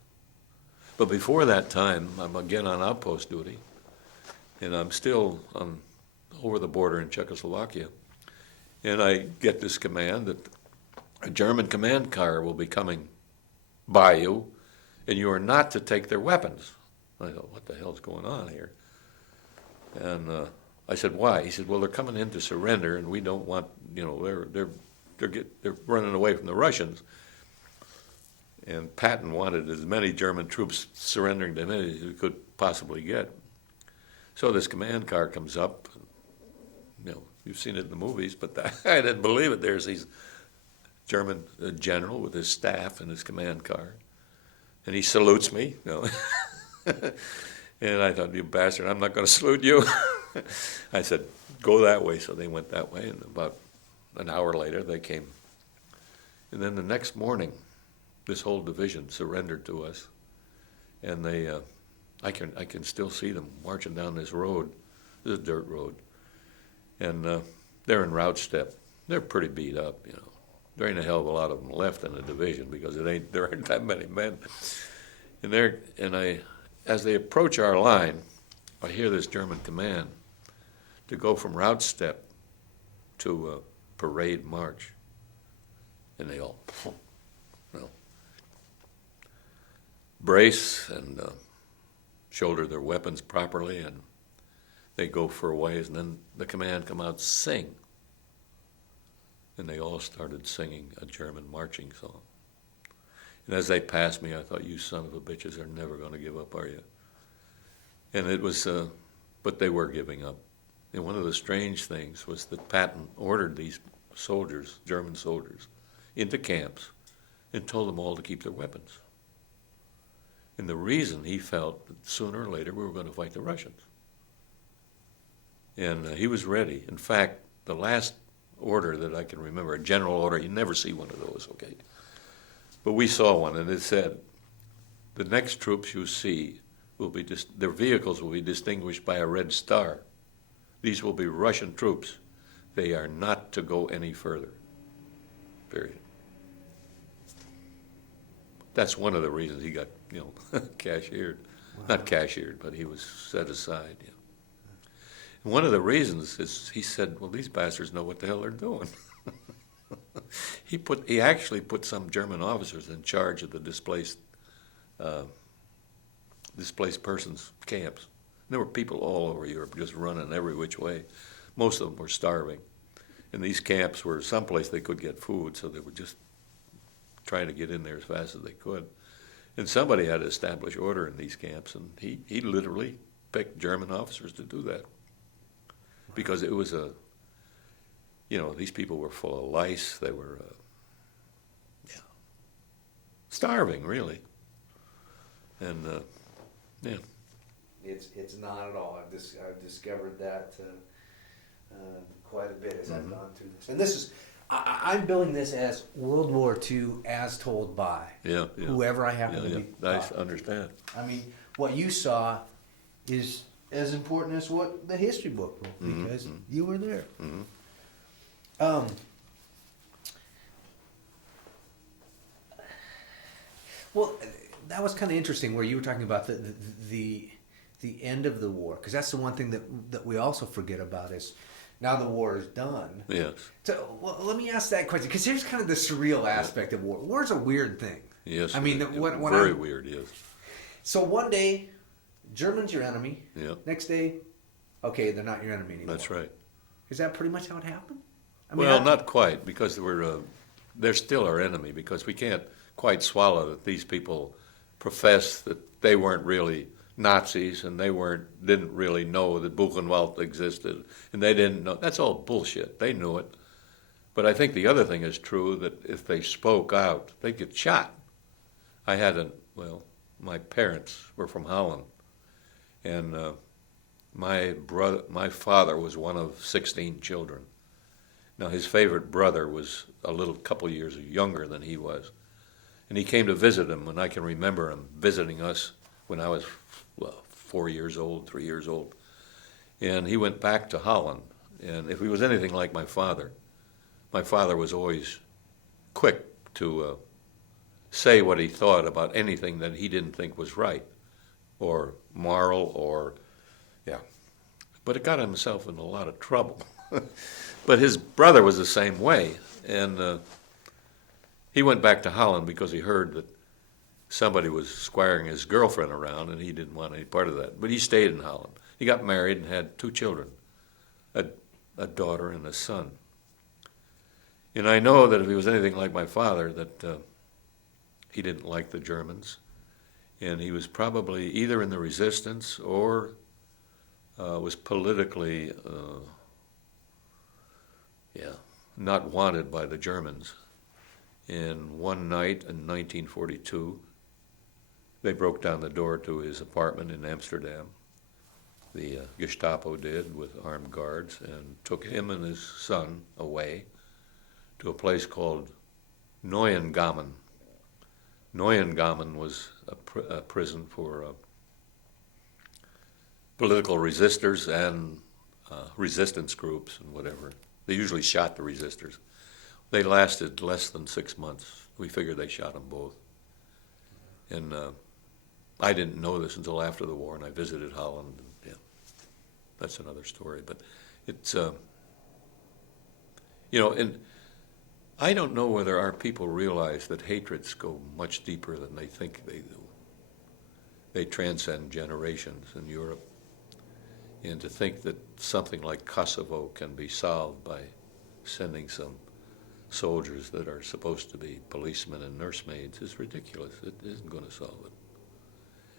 But before that time, I'm again on outpost duty, and I'm still over the border in Czechoslovakia. And I get this command that a German command car will be coming by you, and you are not to take their weapons. I thought, what the hell's going on here? And I said, why? He said, well, they're coming in to surrender, and we don't want, they're running away from the Russians. And Patton wanted as many German troops surrendering to him as he could possibly get. So this command car comes up. You've seen it in the movies, but I didn't believe it. There's these German general with his staff in his command car, and he salutes me. And I thought, you bastard, I'm not going to salute you. I said, go that way. So they went that way, and about an hour later they came. And then the next morning, this whole division surrendered to us, and they, I can still see them marching down this road. This is a dirt road, and they're in route step. They're pretty beat up, There ain't a hell of a lot of them left in the division because there aren't that many men. And as they approach our line, I hear this German command to go from route step to parade march, and they all, brace and shoulder their weapons properly, and they go for a ways, and then the command come out, sing. And they all started singing a German marching song. And as they passed me, I thought, you son of a bitches are never going to give up, are you? And it was, but they were giving up. And one of the strange things was that Patton ordered these soldiers, German soldiers, into camps and told them all to keep their weapons. And the reason he felt that sooner or later we were going to fight the Russians. And he was ready. In fact, the last order that I can remember, a general order, you never see one of those, okay? But we saw one, and it said, the next troops you see will be, their vehicles will be distinguished by a red star. These will be Russian troops. They are not to go any further, period. That's one of the reasons he got, cashiered. Wow. Not cashiered, but he was set aside. And one of the reasons is he said, well, these bastards know what the hell they're doing. He actually put some German officers in charge of the displaced persons camps. There were people all over Europe just running every which way. Most of them were starving. And these camps were someplace they could get food, so they were just trying to get in there as fast as they could. And somebody had to establish order in these camps, and he literally picked German officers to do that. Because it was these people were full of lice. They were, starving, really. And, yeah. It's not at all. I've discovered that quite a bit as I've gone through this. And this is, I'm billing this as World War II as told by whoever I happen to be. I understand. I mean, what you saw is as important as what the history book wrote, because you were there. Well, that was kind of interesting where you were talking about the end of the war, because that's the one thing that we also forget about is now the war is done. Yes. So let me ask that question, because here's kind of the surreal aspect of war. War is a weird thing. Yes. I mean, very weird. Yes. So one day, German's your enemy. Yeah. Next day, okay, they're not your enemy anymore. That's right. Is that pretty much how it happened? Well, not quite, because they're still our enemy, because we can't quite swallow that these people profess that they weren't really Nazis and they didn't really know that Buchenwald existed, and they didn't know. That's all bullshit. They knew it. But I think the other thing is true, that if they spoke out, they'd get shot. My parents were from Holland, and my father was one of 16 children. Now, his favorite brother was a couple years younger than he was. And he came to visit him, and I can remember him visiting us when I was 4 years old, 3 years old. And he went back to Holland. And if he was anything like my father was always quick to say what he thought about anything that he didn't think was right or moral But it got himself in a lot of trouble. But his brother was the same way. And he went back to Holland because he heard that somebody was squiring his girlfriend around, and he didn't want any part of that. But he stayed in Holland. He got married and had 2 children, a daughter and a son. And I know that if he was anything like my father, that he didn't like the Germans. And he was probably either in the resistance or was politically, not wanted by the Germans. And one night in 1942, they broke down the door to his apartment in Amsterdam. The Gestapo did, with armed guards, and took him and his son away to a place called Neuengamme. Neuengamme was a prison for political resistors and resistance groups and whatever. They usually shot the resistors. They lasted less than 6 months. We figured they shot them both. And I didn't know this until after the war, and I visited Holland. And, that's another story. But it's, and I don't know whether our people realize that hatreds go much deeper than they think they do. They transcend generations in Europe. And to think that something like Kosovo can be solved by sending some soldiers that are supposed to be policemen and nursemaids is ridiculous. It isn't going to solve it.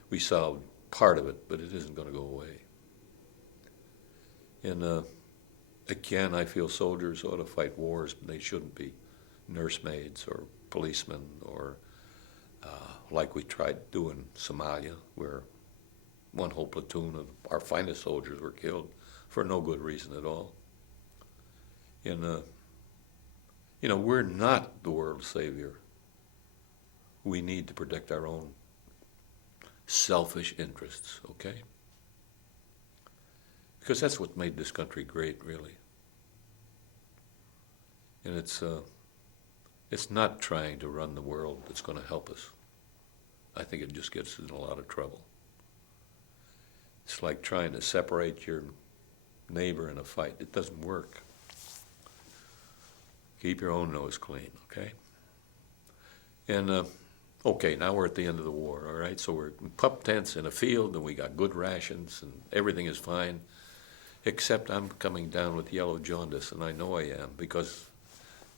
We solved part of it, but it isn't going to go away. And again, I feel soldiers ought to fight wars, but they shouldn't be nursemaids or policemen or like we tried to do in Somalia, where one whole platoon of our finest soldiers were killed for no good reason at all. And we're not the world's savior. We need to protect our own selfish interests, okay? Because that's what made this country great, really. And it's not trying to run the world that's going to help us. I think it just gets us in a lot of trouble. It's like trying to separate your neighbor in a fight. It doesn't work. Keep your own nose clean, okay? And, okay, now we're at the end of the war, all right? So we're in pup tents in a field, and we got good rations, and everything is fine, except I'm coming down with yellow jaundice, and I know I am, because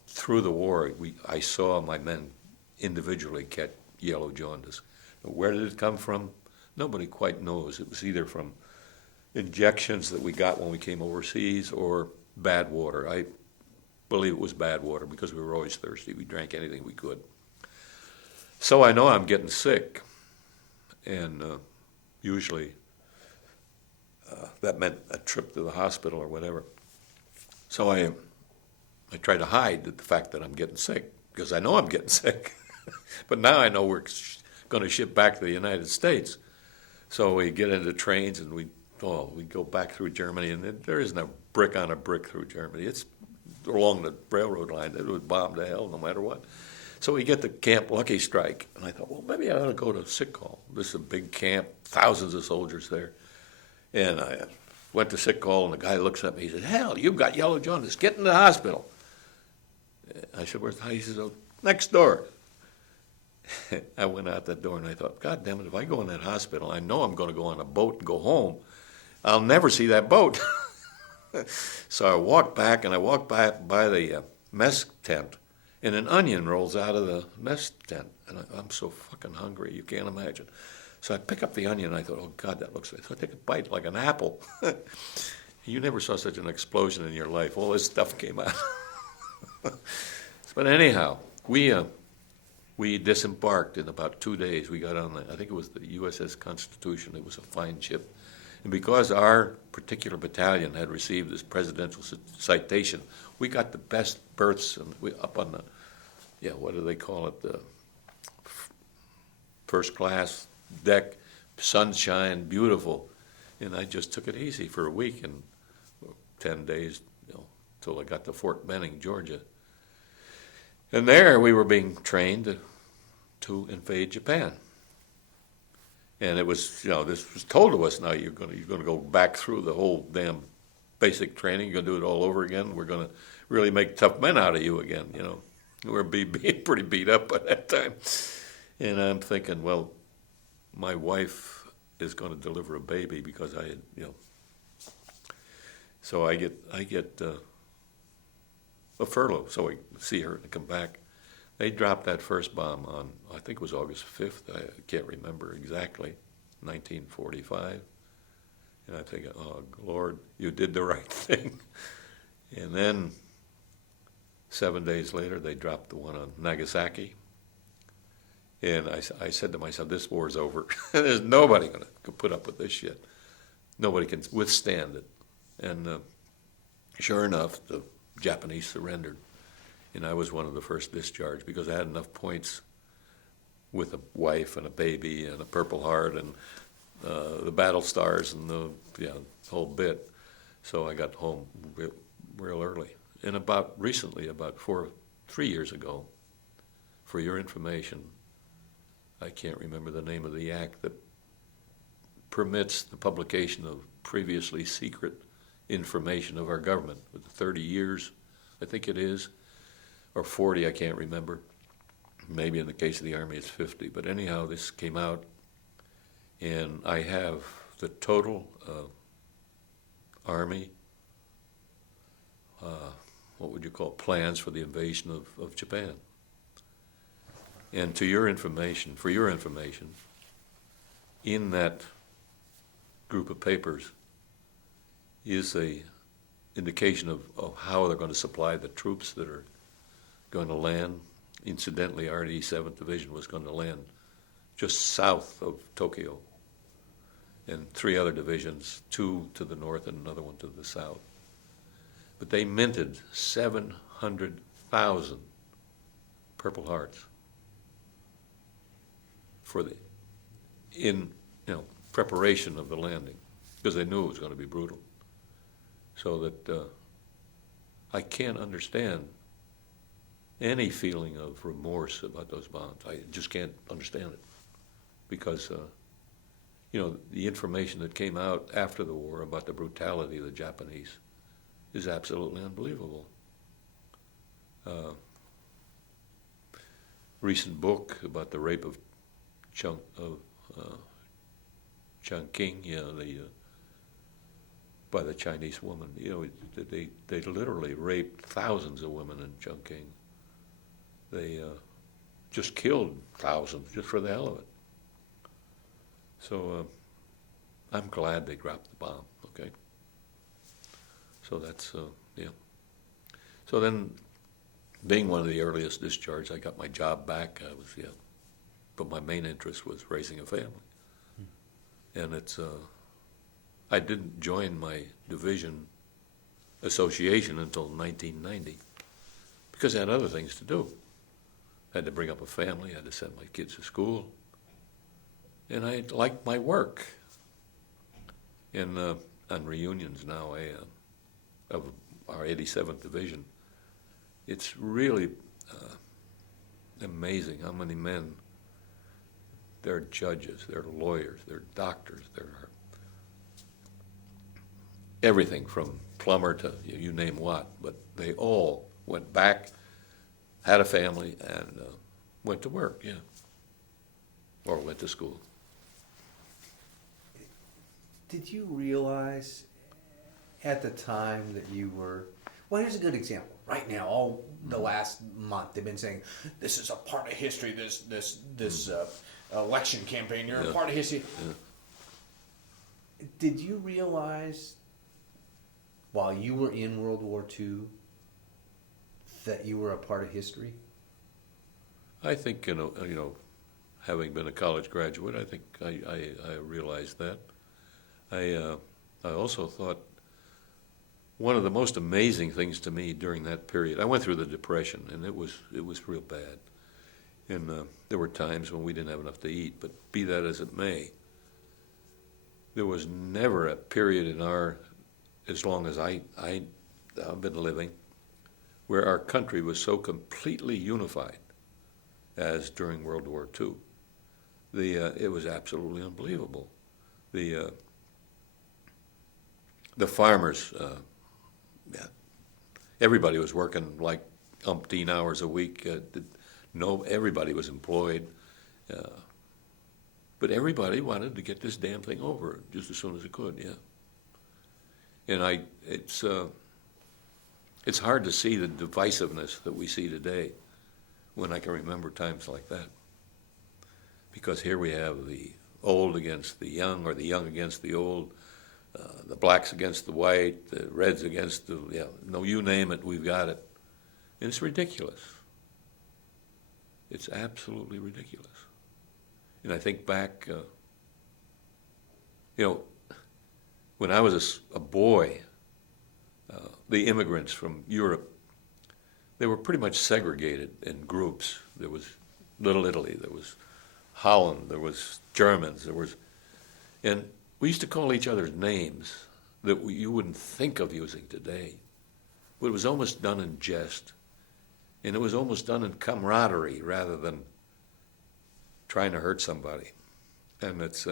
through the war, I saw my men individually get yellow jaundice. Where did it come from? Nobody quite knows. It was either from injections that we got when we came overseas or bad water. believe it was bad water because we were always thirsty. We drank anything we could. So I know I'm getting sick, and usually that meant a trip to the hospital or whatever. So I try to hide the fact that I'm getting sick because I know I'm getting sick. But now I know we're going to ship back to the United States. So we get into trains and we go back through Germany, and there isn't a brick on a brick through Germany. It's along the railroad line. It was bombed to hell no matter what. So we get to Camp Lucky Strike, and I thought, well, maybe I ought to go to sick call. This is a big camp, thousands of soldiers there. And I went to sick call, and the guy looks at me. He said, hell, you've got yellow jaundice. Get in the hospital. I said, where's the hospital? He says, oh, next door. I went out that door, and I thought, God damn it, if I go in that hospital, I know I'm going to go on a boat and go home. I'll never see that boat. So I walked back, and I walked by the mess tent, and an onion rolls out of the mess tent. And I'm so fucking hungry, you can't imagine. So I pick up the onion, and I thought, oh, God, that looks good. So I take a bite like an apple. You never saw such an explosion in your life. All this stuff came out. But anyhow, we disembarked in about 2 days. We got on I think it was the USS Constitution. It was a fine ship. And because our particular battalion had received this presidential citation, we got the best berths and up on the, what do they call it, the first class deck, sunshine, beautiful. And I just took it easy for a week and 10 days, till I got to Fort Benning, Georgia. And there we were being trained to invade Japan. And it was, this was told to us, now you're going to go back through the whole damn basic training. You're going to do it all over again. We're going to really make tough men out of you again, We're being pretty beat up by that time. And I'm thinking, well, my wife is going to deliver a baby because I had, So I get a furlough, so I see her and come back. They dropped that first bomb on, I think it was August 5th, I can't remember exactly, 1945. And I think, oh, Lord, you did the right thing. And then 7 days later, they dropped the one on Nagasaki. And I said to myself, this war's over. There's nobody going to put up with this shit. Nobody can withstand it. And sure enough, the Japanese surrendered. And I was one of the first discharged because I had enough points with a wife and a baby and a Purple Heart and the battle stars and the whole bit. So I got home real early. And recently, about 3 years ago, for your information, I can't remember the name of the act that permits the publication of previously secret information of our government. With 30 years, I think it is, or 40, I can't remember. Maybe in the case of the Army it's 50. But anyhow, this came out, and I have the total Army, what would you call it, plans for the invasion of Japan. And for your information, in that group of papers is a indication of how they're going to supply the troops that are going to land. Incidentally, our 87th Division was going to land just south of Tokyo, and 3 other divisions, 2 to the north and another one to the south. But they minted 700,000 Purple Hearts for preparation of the landing, because they knew it was going to be brutal. So that I can't understand any feeling of remorse about those bombs. I just can't understand it, because the information that came out after the war about the brutality of the Japanese is absolutely unbelievable. Recent book about the rape of Chongqing, by the Chinese woman. They literally raped thousands of women in Chongqing. They just killed thousands just for the hell of it. So I'm glad they dropped the bomb. Okay. So that's So then, being one of the earliest discharged, I got my job back. But my main interest was raising a family. And I didn't join my division association until 1990 because I had other things to do. I had to bring up a family, I had to send my kids to school, and I liked my work. And on reunions now of our 87th Division, it's really amazing how many men, they're judges, they're lawyers, they're doctors, they're everything from plumber to you name what, but they all went back, had a family, and went to work, yeah, or went to school. Did you realize at the time that you were, well, here's a good example. Right now, all the last month, they've been saying, this is a part of history, this election campaign, you're a part of history. Yeah. Did you realize while you were in World War II that you were a part of history? I think, having been a college graduate, I think I realized that. I also thought one of the most amazing things to me during that period, I went through the Depression, and it was real bad. And there were times when we didn't have enough to eat, but be that as it may, there was never a period in as long as I've been living, where our country was so completely unified as during World War II. It was absolutely unbelievable. The farmers, everybody was working like umpteen hours a week. Everybody was employed, but everybody wanted to get this damn thing over just as soon as it could. Yeah. And it's hard to see the divisiveness that we see today when I can remember times like that. Because here we have the old against the young, or the young against the old, the blacks against the white, the reds against the, you name it, we've got it. And it's ridiculous. It's absolutely ridiculous. And I think back, when I was a boy, the immigrants from Europe, they were pretty much segregated in groups. There was Little Italy, there was Holland, there was Germans, and we used to call each other's names that you wouldn't think of using today. But it was almost done in jest, and it was almost done in camaraderie rather than trying to hurt somebody. And it's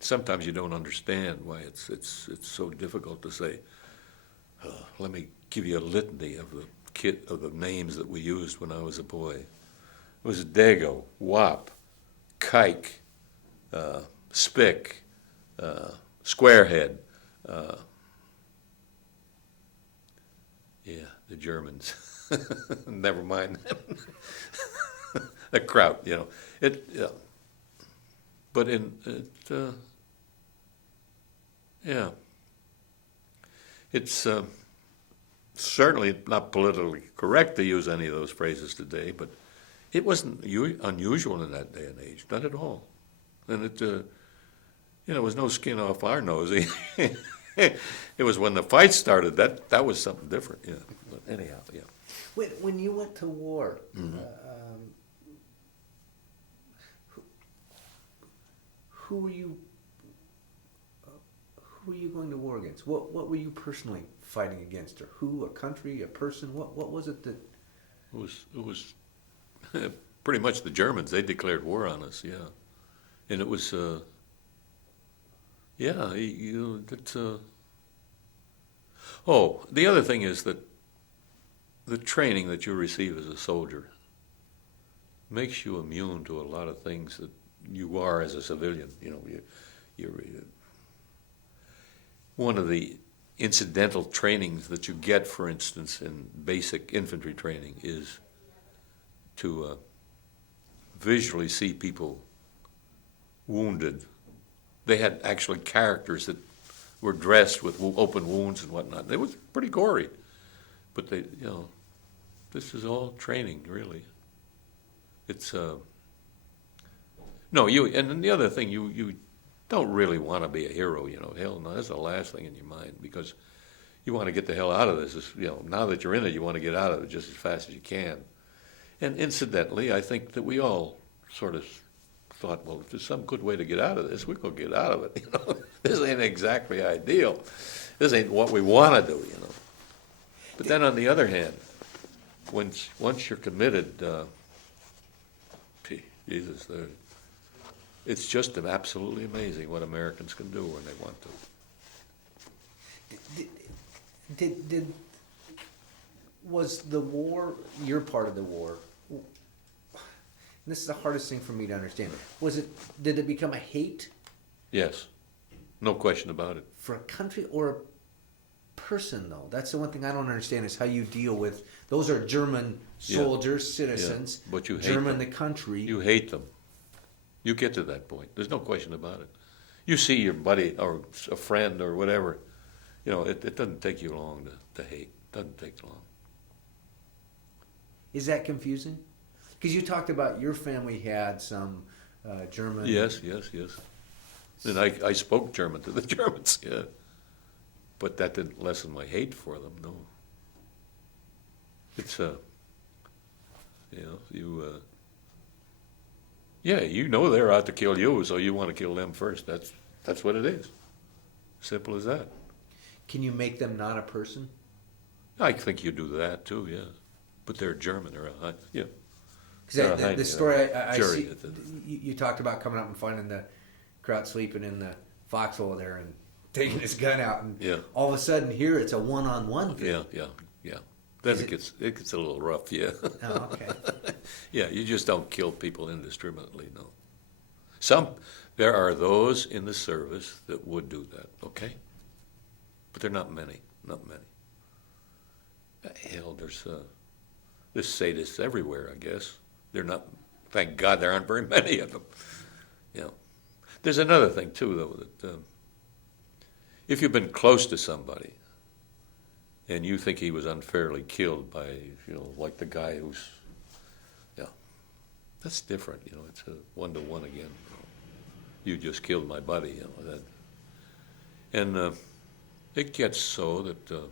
sometimes you don't understand why it's so difficult to say. Let me give you a litany of the names that we used when I was a boy. It was Dago, Wop, Kike, Spick, Squarehead. The Germans. Never mind. The Kraut, But it's certainly not politically correct to use any of those phrases today, but it wasn't unusual in that day and age, not at all. And it was no skin off our nose. It was when the fight started that was something different. Yeah. But anyhow, yeah. When you went to war, Mm-hmm. Who were you going to war against? What were you personally fighting against, or who? A country, a person? What was it that? It was pretty much the Germans. They declared war on us. Yeah, and it was Oh, the other thing is that the training that you receive as a soldier makes you immune to a lot of things that you are as a civilian. You're one of the incidental trainings that you get, for instance, in basic infantry training is to visually see people wounded. They had actually characters that were dressed with open wounds and whatnot. It was pretty gory. But this is all training, really. It's no, and then the other thing, you don't really want to be a hero, Hell no, that's the last thing in your mind, because you want to get the hell out of this. Now that you're in it, you want to get out of it just as fast as you can. And incidentally, I think that we all sort of thought, well, if there's some good way to get out of this, we're going to get out of it. This ain't exactly ideal. This ain't what we want to do. But then on the other hand, once you're committed, Jesus, it's just absolutely amazing what Americans can do when they want to. Was the war, your part of the war, and this is the hardest thing for me to understand, did it become a hate? Yes, no question about it. For a country or a person, though? That's the one thing I don't understand, is how you deal with, those are German soldiers, citizens, but you hate German them. The country. You hate them. You get to that point. There's no question about it. You see your buddy or a friend or whatever, it doesn't take you long to hate. It doesn't take long. Is that confusing? Because you talked about your family had some German... Yes. And I spoke German to the Germans, yeah. But that didn't lessen my hate for them, no. It's, they're out to kill you, so you want to kill them first. That's what it is. Simple as that. Can you make them not a person? I think you do that too, yeah. But they're German, yeah. Because the story I see, jury. you talked about coming up and finding the crowd sleeping in the foxhole there and taking his gun out, and all of a sudden here it's a one-on-one thing. Yeah. Then it gets a little rough, yeah. Oh, okay. Yeah, you just don't kill people indiscriminately, no. There are those in the service that would do that, okay? But they're not many. Hell, there's sadists everywhere, I guess. They're not, thank God there aren't very many of them. There's another thing, too, though, that if you've been close to somebody and you think he was unfairly killed by, like the guy who's, that's different, it's a one-to-one again. You just killed my buddy, and it gets so that,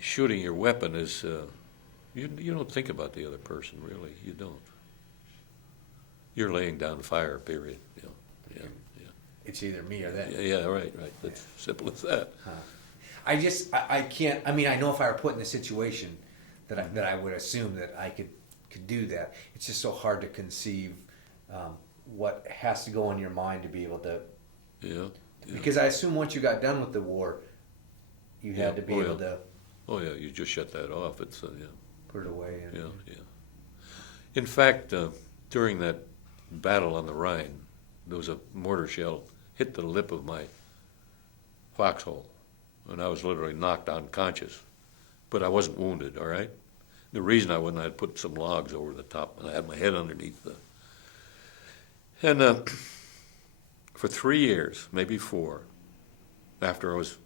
shooting your weapon is, you don't think about the other person, really. You don't. You're laying down fire, period. Yeah. It's either me or that. Yeah, right. That's simple as that. I can't, I know if I were put in a situation that I would assume that I could do that. It's just so hard to conceive what has to go in your mind to be able to. Yeah. Because I assume once you got done with the war, you had to be able to. Oh yeah, you just shut that off. It's put it away. Yeah. In fact, during that battle on the Rhine, there was a mortar shell hit the lip of my foxhole, and I was literally knocked unconscious. But I wasn't wounded. All right. The reason I wasn't, I had put some logs over the top, and I had my head underneath the. And for 3 years, maybe 4, after I was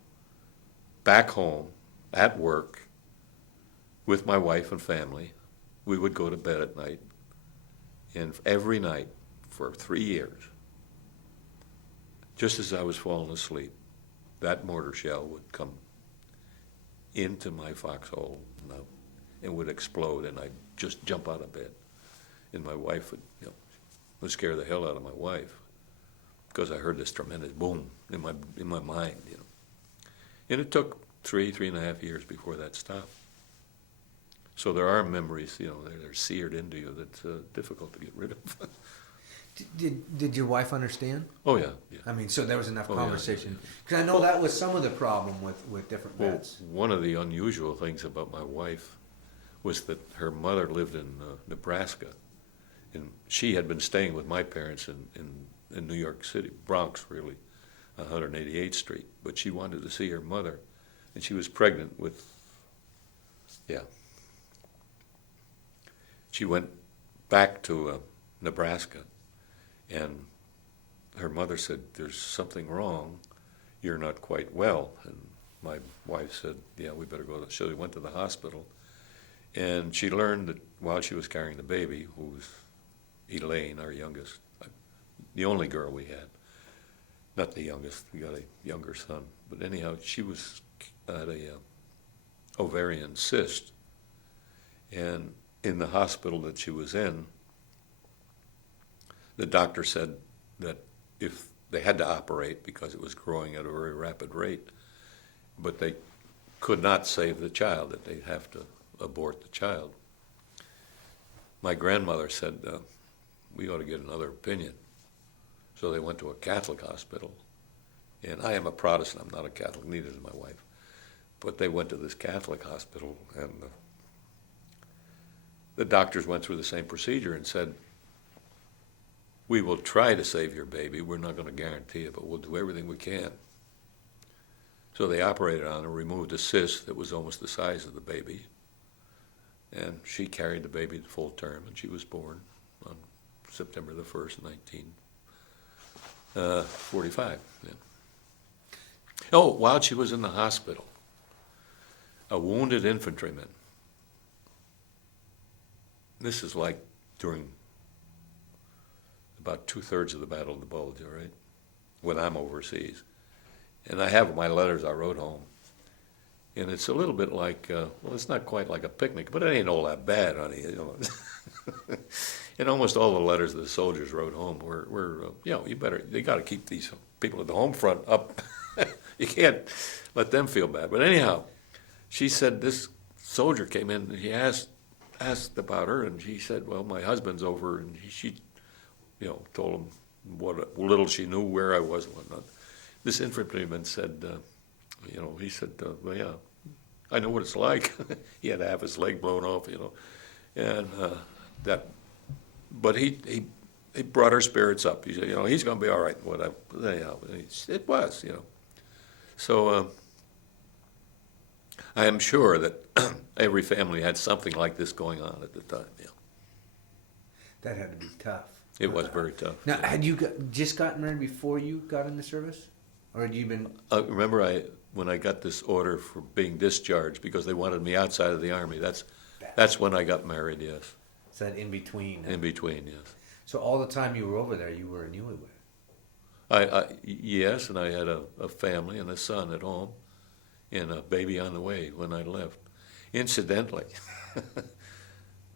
back home at work with my wife and family, we would go to bed at night, and every night for 3 years, just as I was falling asleep, that mortar shell would come into my foxhole and would explode, and I'd just jump out of bed, and my wife would scare the hell out of my wife because I heard this tremendous boom in my mind, and it took 3.5 years before that stopped. So there are memories, they're seared into you that's difficult to get rid of. Did your wife understand? Oh yeah. So there was enough conversation. Because I know that was some of the problem with different vets. One of the unusual things about my wife was that her mother lived in Nebraska, and she had been staying with my parents in New York City, Bronx really, on 188th Street. But she wanted to see her mother, and she was pregnant with, She went back to Nebraska, and her mother said, "There's something wrong. You're not quite well." And my wife said, yeah, we better go. So we went to the hospital, and she learned that while she was carrying the baby, who was Elaine, our youngest, the only girl we had, not the youngest, we got a younger son, but anyhow, she was had a ovarian cyst, and in the hospital that she was in, the doctor said that if they had to operate because it was growing at a very rapid rate, but they could not save the child, that they'd have to abort the child. My grandmother said, we ought to get another opinion. So they went to a Catholic hospital, and I am a Protestant, I'm not a Catholic, neither is my wife. But they went to this Catholic hospital, and the doctors went through the same procedure and said, we will try to save your baby. We're not going to guarantee it, but we'll do everything we can. So they operated on her, removed a cyst that was almost the size of the baby, and she carried the baby the full term, and she was born on September the 1st, 1945. Yeah. Oh, while she was in the hospital, a wounded infantryman, this is like during about 2/3 of the Battle of the Bulge, all right, when I'm overseas. And I have my letters I wrote home. And it's a little bit like, well, it's not quite like a picnic, but it ain't all that bad, honey. You know. And almost all the letters the soldiers wrote home were you know, they got to keep these people at the home front up. You can't let them feel bad. But anyhow, she said this soldier came in and he asked about her, and she said, well, my husband's over, and she you know, told him what little she knew, where I was and whatnot. This infantryman said, you know, he said, well, yeah, I know what it's like. He had to have his leg blown off, you know, and but he brought her spirits up. He said, you know, he's going to be all right. Whatever. Anyhow, it was, you know. So I am sure that every family had something like this going on at the time. Yeah. That had to be tough. It was very tough. Now, had you just gotten married before you got in the service? Or had you been... Remember when I got this order for being discharged because they wanted me outside of the Army, that's when I got married, yes. Is that in between? In between, yes. So all the time you were over there, you were a newlywed? Yes, and I had a family and a son at home and a baby on the way when I left. Incidentally,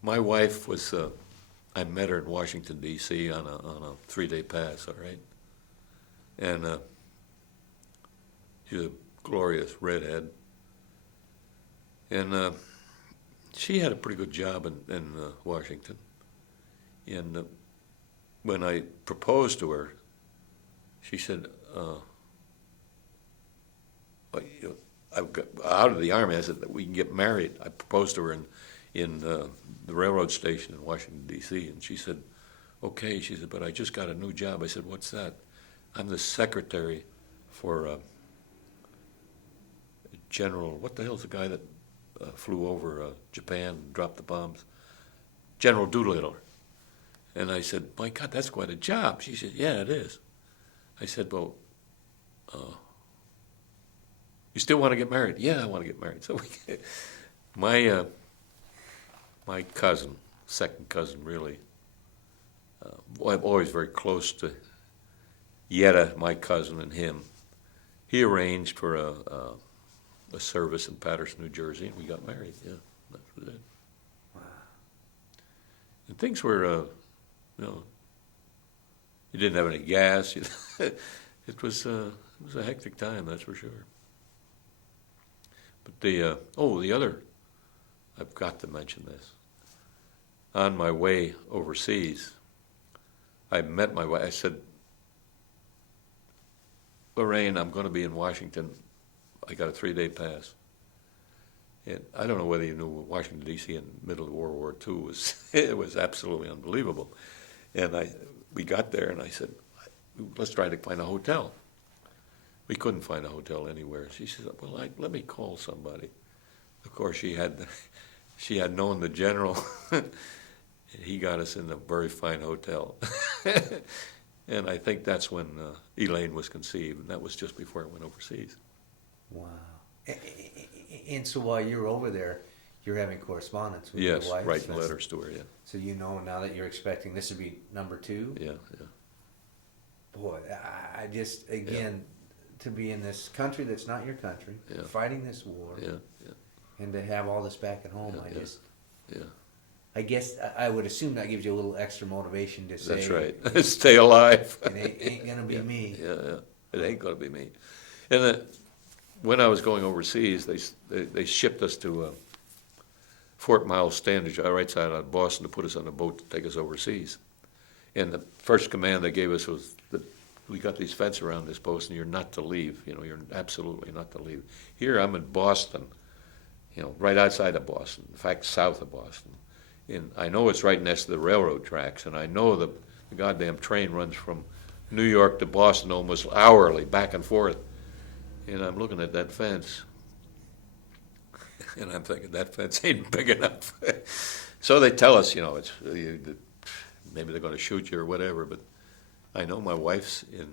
my wife was... I met her in Washington, D.C. on a 3-day pass, all right? And she's a glorious redhead. And she had a pretty good job in Washington. And when I proposed to her, she said, I got out of the Army. I said that we can get married. I proposed to her in the railroad station in Washington, D.C., and she said, okay. She said, but I just got a new job. I said, what's that? I'm the secretary for General, what the hell's the guy that flew over Japan and dropped the bombs? General Doolittle. And I said, my God, that's quite a job. She said, yeah, it is. I said, well, you still want to get married? Yeah, I want to get married. So my cousin, second cousin really, I'm always very close to Yetta, my cousin, and him. He arranged for a service in Patterson, New Jersey, and we got married. Yeah, that was it. Wow. And things were, you know, you didn't have any gas. It was a hectic time, that's for sure. But the other, I've got to mention this. On my way overseas, I met my wife. I said, Lorraine, I'm going to be in Washington. I got a 3-day pass. And I don't know whether you knew Washington, D.C. in the middle of World War II it was absolutely unbelievable. And we got there, and I said, let's try to find a hotel. We couldn't find a hotel anywhere. She said, well, let me call somebody. Of course, she had known the general. He got us in a very fine hotel. And I think that's when Elaine was conceived, and that was just before I went overseas. Wow. And so while you're over there, you're having correspondence with Yes, your wife. writing letters to her. Yeah, So you know now that you're expecting this to be number two. yeah. Boy, I just again to be in this country that's not your country, Yeah. fighting this war, Yeah, yeah, and to have all this back at home. Yeah, yeah. I guess I would assume that gives you a little extra motivation to say, That's right. Stay alive. It ain't gonna be me. Yeah, it ain't gonna be me. And when I was going overseas, they shipped us to Fort Miles Standage, right side of Boston, to put us on a boat to take us overseas. And the first command they gave us was that we got these fence around this post, and you're not to leave. You're absolutely not to leave. Here I'm in Boston, right outside of Boston. In fact, south of Boston. And I know it's right next to the railroad tracks, and I know the goddamn train runs from New York to Boston almost hourly, back and forth. And I'm looking at that fence, and I'm thinking, that fence ain't big enough. So they tell us, it's maybe they're going to shoot you or whatever, but I know my wife's in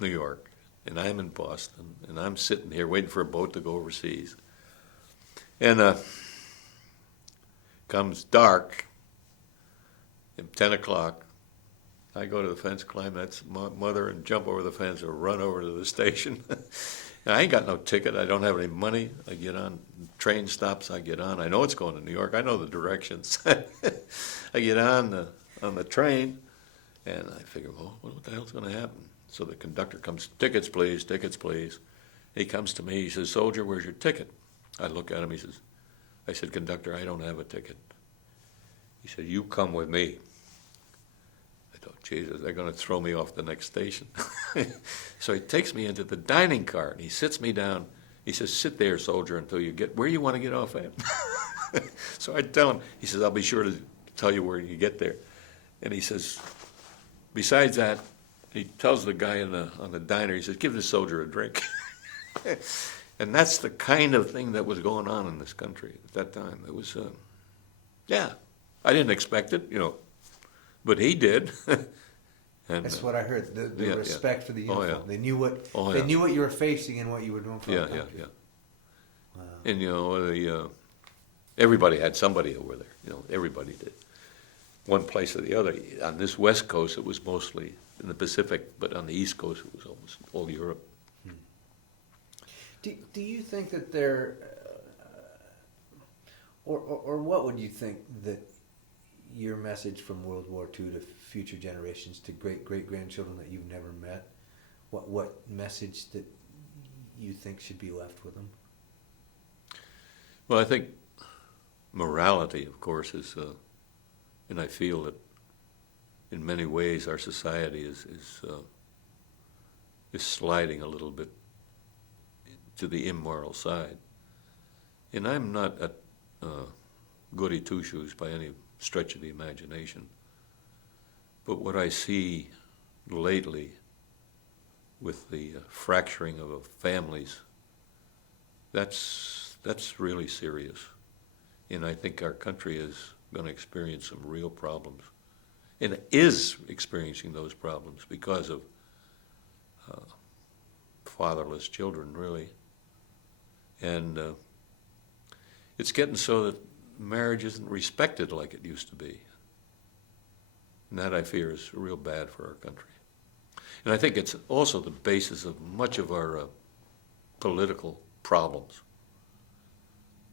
New York, and I'm in Boston, and I'm sitting here waiting for a boat to go overseas. And comes dark, at 10 o'clock, I go to the fence, climb that mother, and jump over the fence or run over to the station. And I ain't got no ticket. I don't have any money. I get on, train stops, I get on. I know it's going to New York. I know the directions. I get on the train, and I figure, well, what the hell's going to happen? So the conductor comes, tickets, please, tickets, please. He comes to me, he says, soldier, where's your ticket? I look at him, I said, conductor, I don't have a ticket. He said, you come with me. I thought, Jesus, they're going to throw me off the next station. So he takes me into the dining car, and he sits me down. He says, sit there, soldier, until you get where you want to get off at. So I tell him, he says, I'll be sure to tell you where you get there. And he says, besides that, he tells the guy on the diner, he says, give this soldier a drink. And that's the kind of thing that was going on in this country at that time. It was, I didn't expect it, but he did. And, That's what I heard. The respect for the uniform. Oh, yeah. They knew what you were facing and what you were doing for the country. Wow. And everybody had somebody over there. Everybody did. One place or the other. On this West Coast, it was mostly in the Pacific, but on the East Coast, it was almost all Europe. Do you think that there, or what would you think that your message from World War II to future generations, to great-grandchildren that you've never met, what message that you think should be left with them? Well, I think morality, of course, is, and I feel that in many ways our society is sliding a little bit to the immoral side. And I'm not a goody two-shoes by any stretch of the imagination. But what I see lately with the fracturing of families, that's really serious. And I think our country is going to experience some real problems. And it is experiencing those problems because of fatherless children, really. And it's getting so that marriage isn't respected like it used to be. And that, I fear, is real bad for our country. And I think it's also the basis of much of our political problems.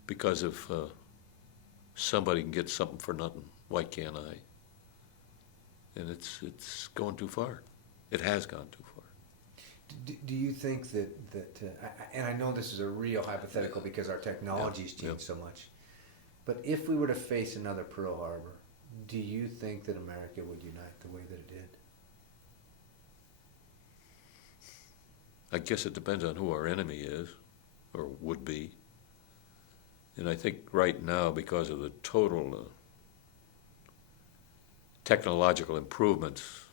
Because if somebody can get something for nothing, why can't I? And it's going too far. It has gone too far. Do you think that and I know this is a real hypothetical because our technology's changed so much, but if we were to face another Pearl Harbor, do you think that America would unite the way that it did? I guess it depends on who our enemy is, or would be. And I think right now, because of the total technological improvements,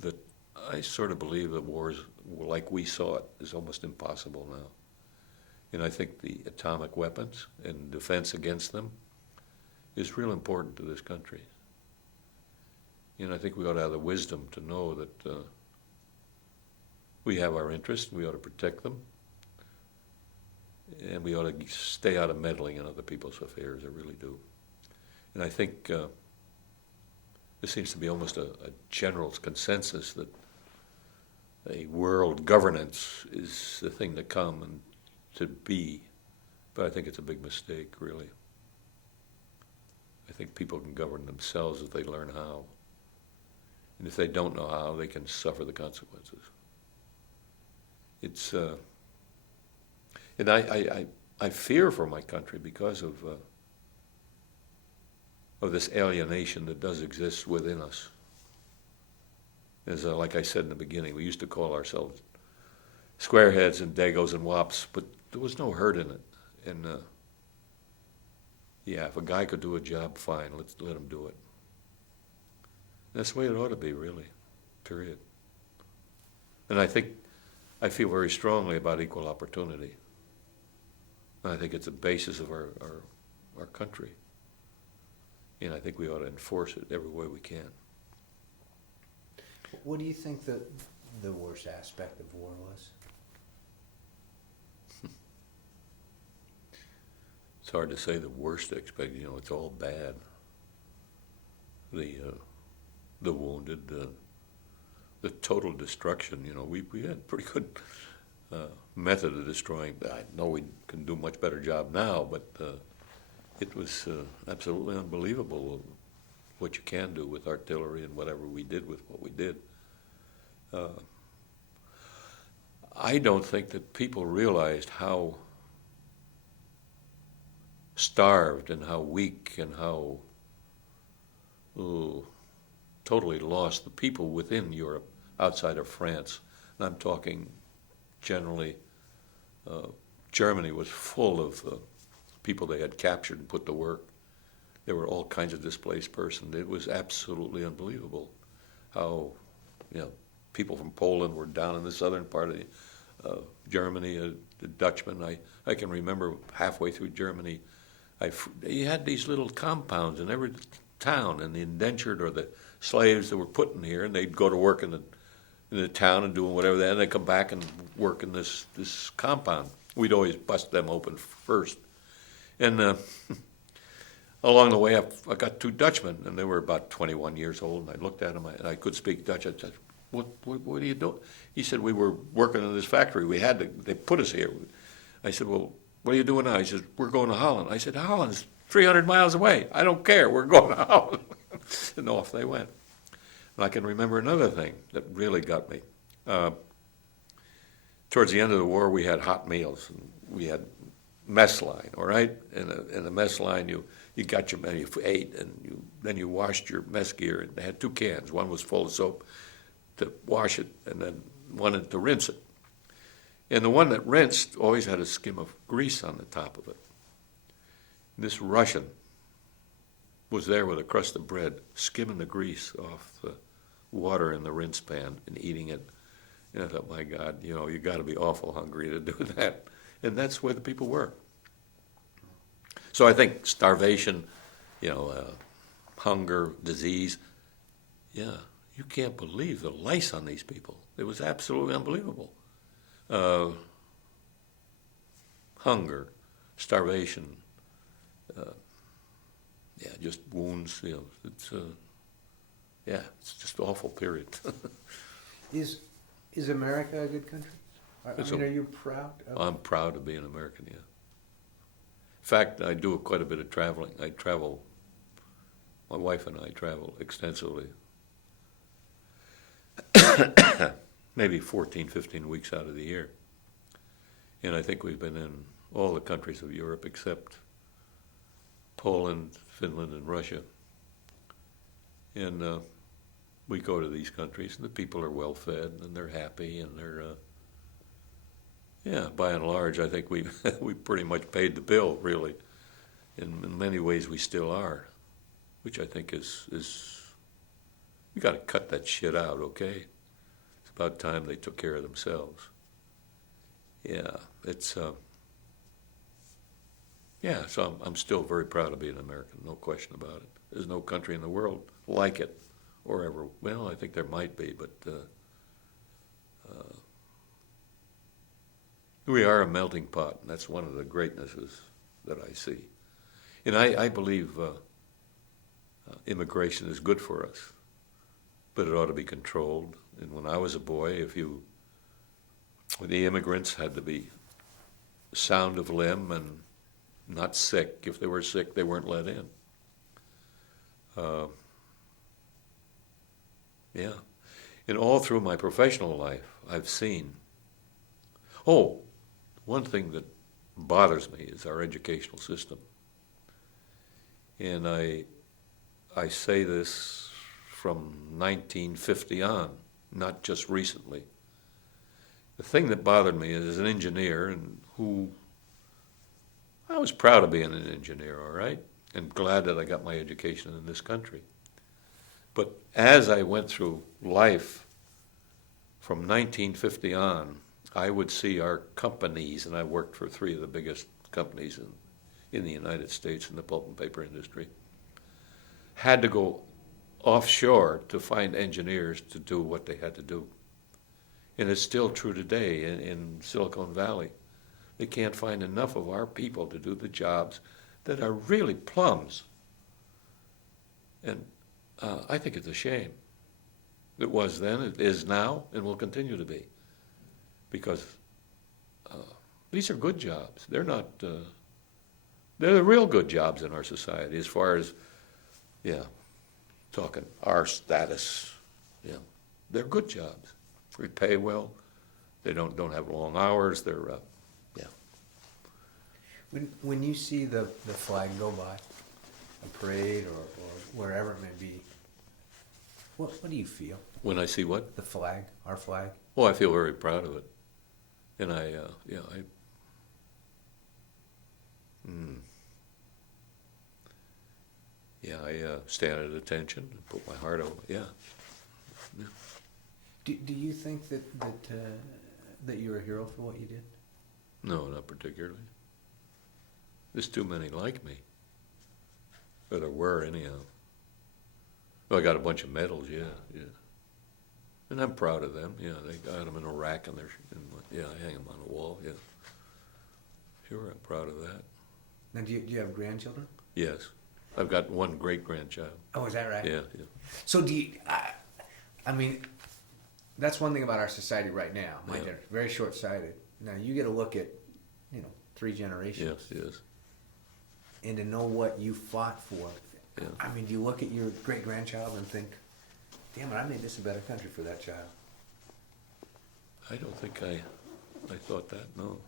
that I sort of believe that wars like we saw it is almost impossible now. And I think the atomic weapons and defense against them is real important to this country. And I think we ought to have the wisdom to know that we have our interests and we ought to protect them. and we ought to stay out of meddling in other people's affairs. I really do. And I think there seems to be almost a general consensus that a world governance is the thing to come and to be. But I think it's a big mistake, really. I think people can govern themselves if they learn how. And if they don't know how, they can suffer the consequences. It's, and I fear for my country because of this alienation that does exist within us. As like I said in the beginning, we used to call ourselves squareheads and dagos and wops, but there was no hurt in it. And yeah, if a guy could do a job, fine, let him do it. That's the way it ought to be, really, period. And I feel very strongly about equal opportunity. And I think it's the basis of our country. And I think we ought to enforce it every way we can. What do you think the worst aspect of war was? It's hard to say the worst aspect. It's all bad. The wounded, the total destruction. We had pretty good method of destroying. I know we can do a much better job now, but it was absolutely unbelievable what you can do with artillery and whatever we did with what we did. I don't think that people realized how starved and how weak and how totally lost the people within Europe outside of France. And I'm talking generally, Germany was full of people they had captured and put to work. There were all kinds of displaced persons. It was absolutely unbelievable how, people from Poland were down in the southern part of Germany, the Dutchmen. I can remember halfway through Germany, you had these little compounds in every town, and the indentured or the slaves that were put in here, and they'd go to work in the town and doing whatever they had, and they'd come back and work in this compound. We'd always bust them open first. And along the way, I got two Dutchmen, and they were about 21 years old, and I looked at them, and I could speak Dutch. I said, what are you doing? He said, we were working in this factory. They put us here. I said, well, what are you doing now? He said, we're going to Holland. I said, Holland's 300 miles away. I don't care. We're going to Holland. And off they went. And I can remember another thing that really got me. Towards the end of the war, we had hot meals. And we had mess line, all right? In the mess line, you got your menu, you ate, and then you washed your mess gear. And they had two cans. One was full of soap to wash it, and then one to rinse it. And the one that rinsed always had a skim of grease on the top of it. This Russian was there with a crust of bread, skimming the grease off the water in the rinse pan and eating it. And I thought, my God, you got to be awful hungry to do that. And that's where the people were. So I think starvation, hunger, disease, you can't believe the lice on these people. It was absolutely unbelievable. Hunger, starvation, just wounds. It's just awful. Period. Is America a good country? Are you proud? I'm proud to be an American. Yeah. In fact, I do quite a bit of traveling. I travel. My wife and I travel extensively. Maybe 14, 15 weeks out of the year. And I think we've been in all the countries of Europe except Poland, Finland, and Russia. And we go to these countries, and the people are well fed, and they're happy, and they're, by and large, I think we pretty much paid the bill, really. In many ways, we still are, which I think is you got to cut that shit out, okay? It's about time they took care of themselves. Yeah, it's, so I'm still very proud to be an American, no question about it. There's no country in the world like it, or ever. Well, I think there might be, but We are a melting pot, and that's one of the greatnesses that I see. And I believe immigration is good for us, but it ought to be controlled. And when I was a boy, the immigrants had to be sound of limb and not sick. If they were sick, they weren't let in. Yeah. And all through my professional life, I've seen. Oh, one thing that bothers me is our educational system. And I say this from 1950 on, not just recently. The thing that bothered me is, as an engineer, and who I was proud of being an engineer, all right, and glad that I got my education in this country. But as I went through life from 1950 on, I would see our companies, and I worked for 3 of the biggest companies in the United States in the pulp and paper industry, had to go offshore to find engineers to do what they had to do. And it's still true today in Silicon Valley. They can't find enough of our people to do the jobs that are really plums. And I think it's a shame. It was then, it is now, and will continue to be. Because these are good jobs. They're not, they're the real good jobs in our society as far as, talking our status. They're good jobs. We pay well. They don't have long hours. They're, When you see the flag go by, a parade or wherever it may be, what do you feel? When I see what? The flag, our flag. Oh, I feel very proud of it. And I stand at attention and put my heart over. Yeah. Do you think that you're a hero for what you did? No, not particularly. There's too many like me. Or there were, anyhow. Well, I got a bunch of medals, yeah. And I'm proud of them. Yeah, they got them in a rack and I hang them on the wall. Yeah. Sure, I'm proud of that. Now, do you have grandchildren? Yes, I've got one great grandchild. Oh, is that right? Yeah. So do you? I mean, that's one thing about our society right now. My generation, very short-sighted. Now you get a look at, 3 generations. Yes. And to know what you fought for. Yeah. I mean, do you look at your great-grandchild and think, damn it, I made this a better country for that child? I don't think I thought that, no.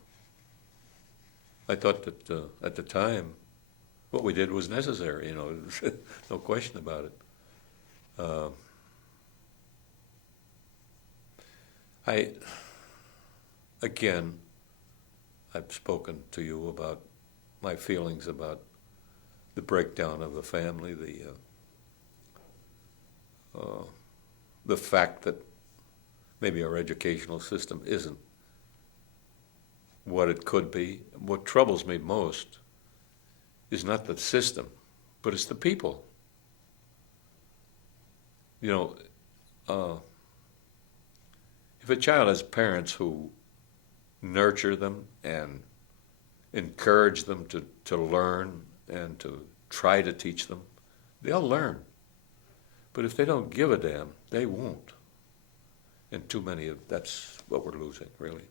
I thought that at the time, what we did was necessary, no question about it. I've spoken to you about my feelings about the breakdown of the family, the fact that maybe our educational system isn't what it could be. What troubles me most is not the system, but it's the people. If a child has parents who nurture them and encourage them to learn and to try to teach them, they'll learn. But if they don't give a damn, they won't. And that's what we're losing, really.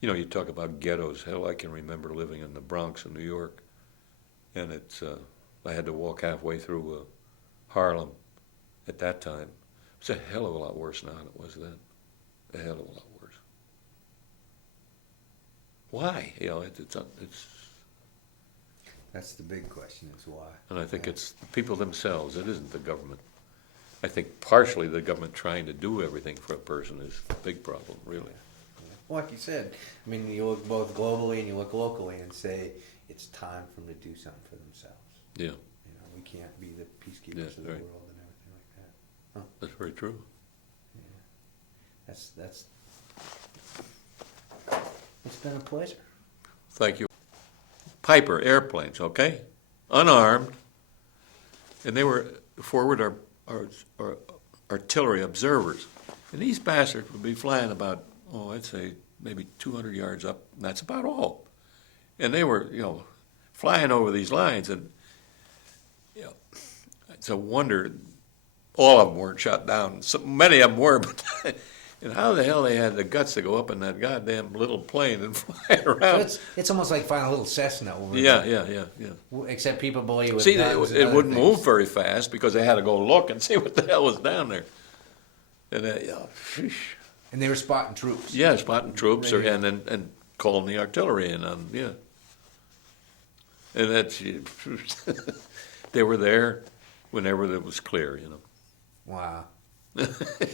You talk about ghettos. Hell, I can remember living in the Bronx in New York, and I had to walk halfway through Harlem at that time. It's a hell of a lot worse now than it was then. A hell of a lot worse. Why? It's That's the big question, is why. and I think it's the people themselves. It isn't the government. I think partially the government trying to do everything for a person is a big problem, really. Well, like you said, I mean, you look both globally and you look locally and say it's time for them to do something for themselves. Yeah, We can't be the peacekeepers of the right. world and everything like that. Huh. that's very true. Yeah. That's. It's been a pleasure. Thank you. Piper airplanes, okay? Unarmed. And they were forward artillery observers. And these bastards would be flying about, I'd say maybe 200 yards up, and that's about all. And they were, flying over these lines, and it's a wonder all of them weren't shot down. So many of them were, but and how the hell they had the guts to go up in that goddamn little plane and fly around? So it's almost like flying a little Cessna over Yeah, there. yeah. Except people below you with See, guns and it other wouldn't things. move very fast because they had to go look and see what the hell was down there. And sheesh. And they were spotting troops. Yeah, spotting troops, Yeah. and calling the artillery in on, And that's, they were there whenever it was clear, Wow.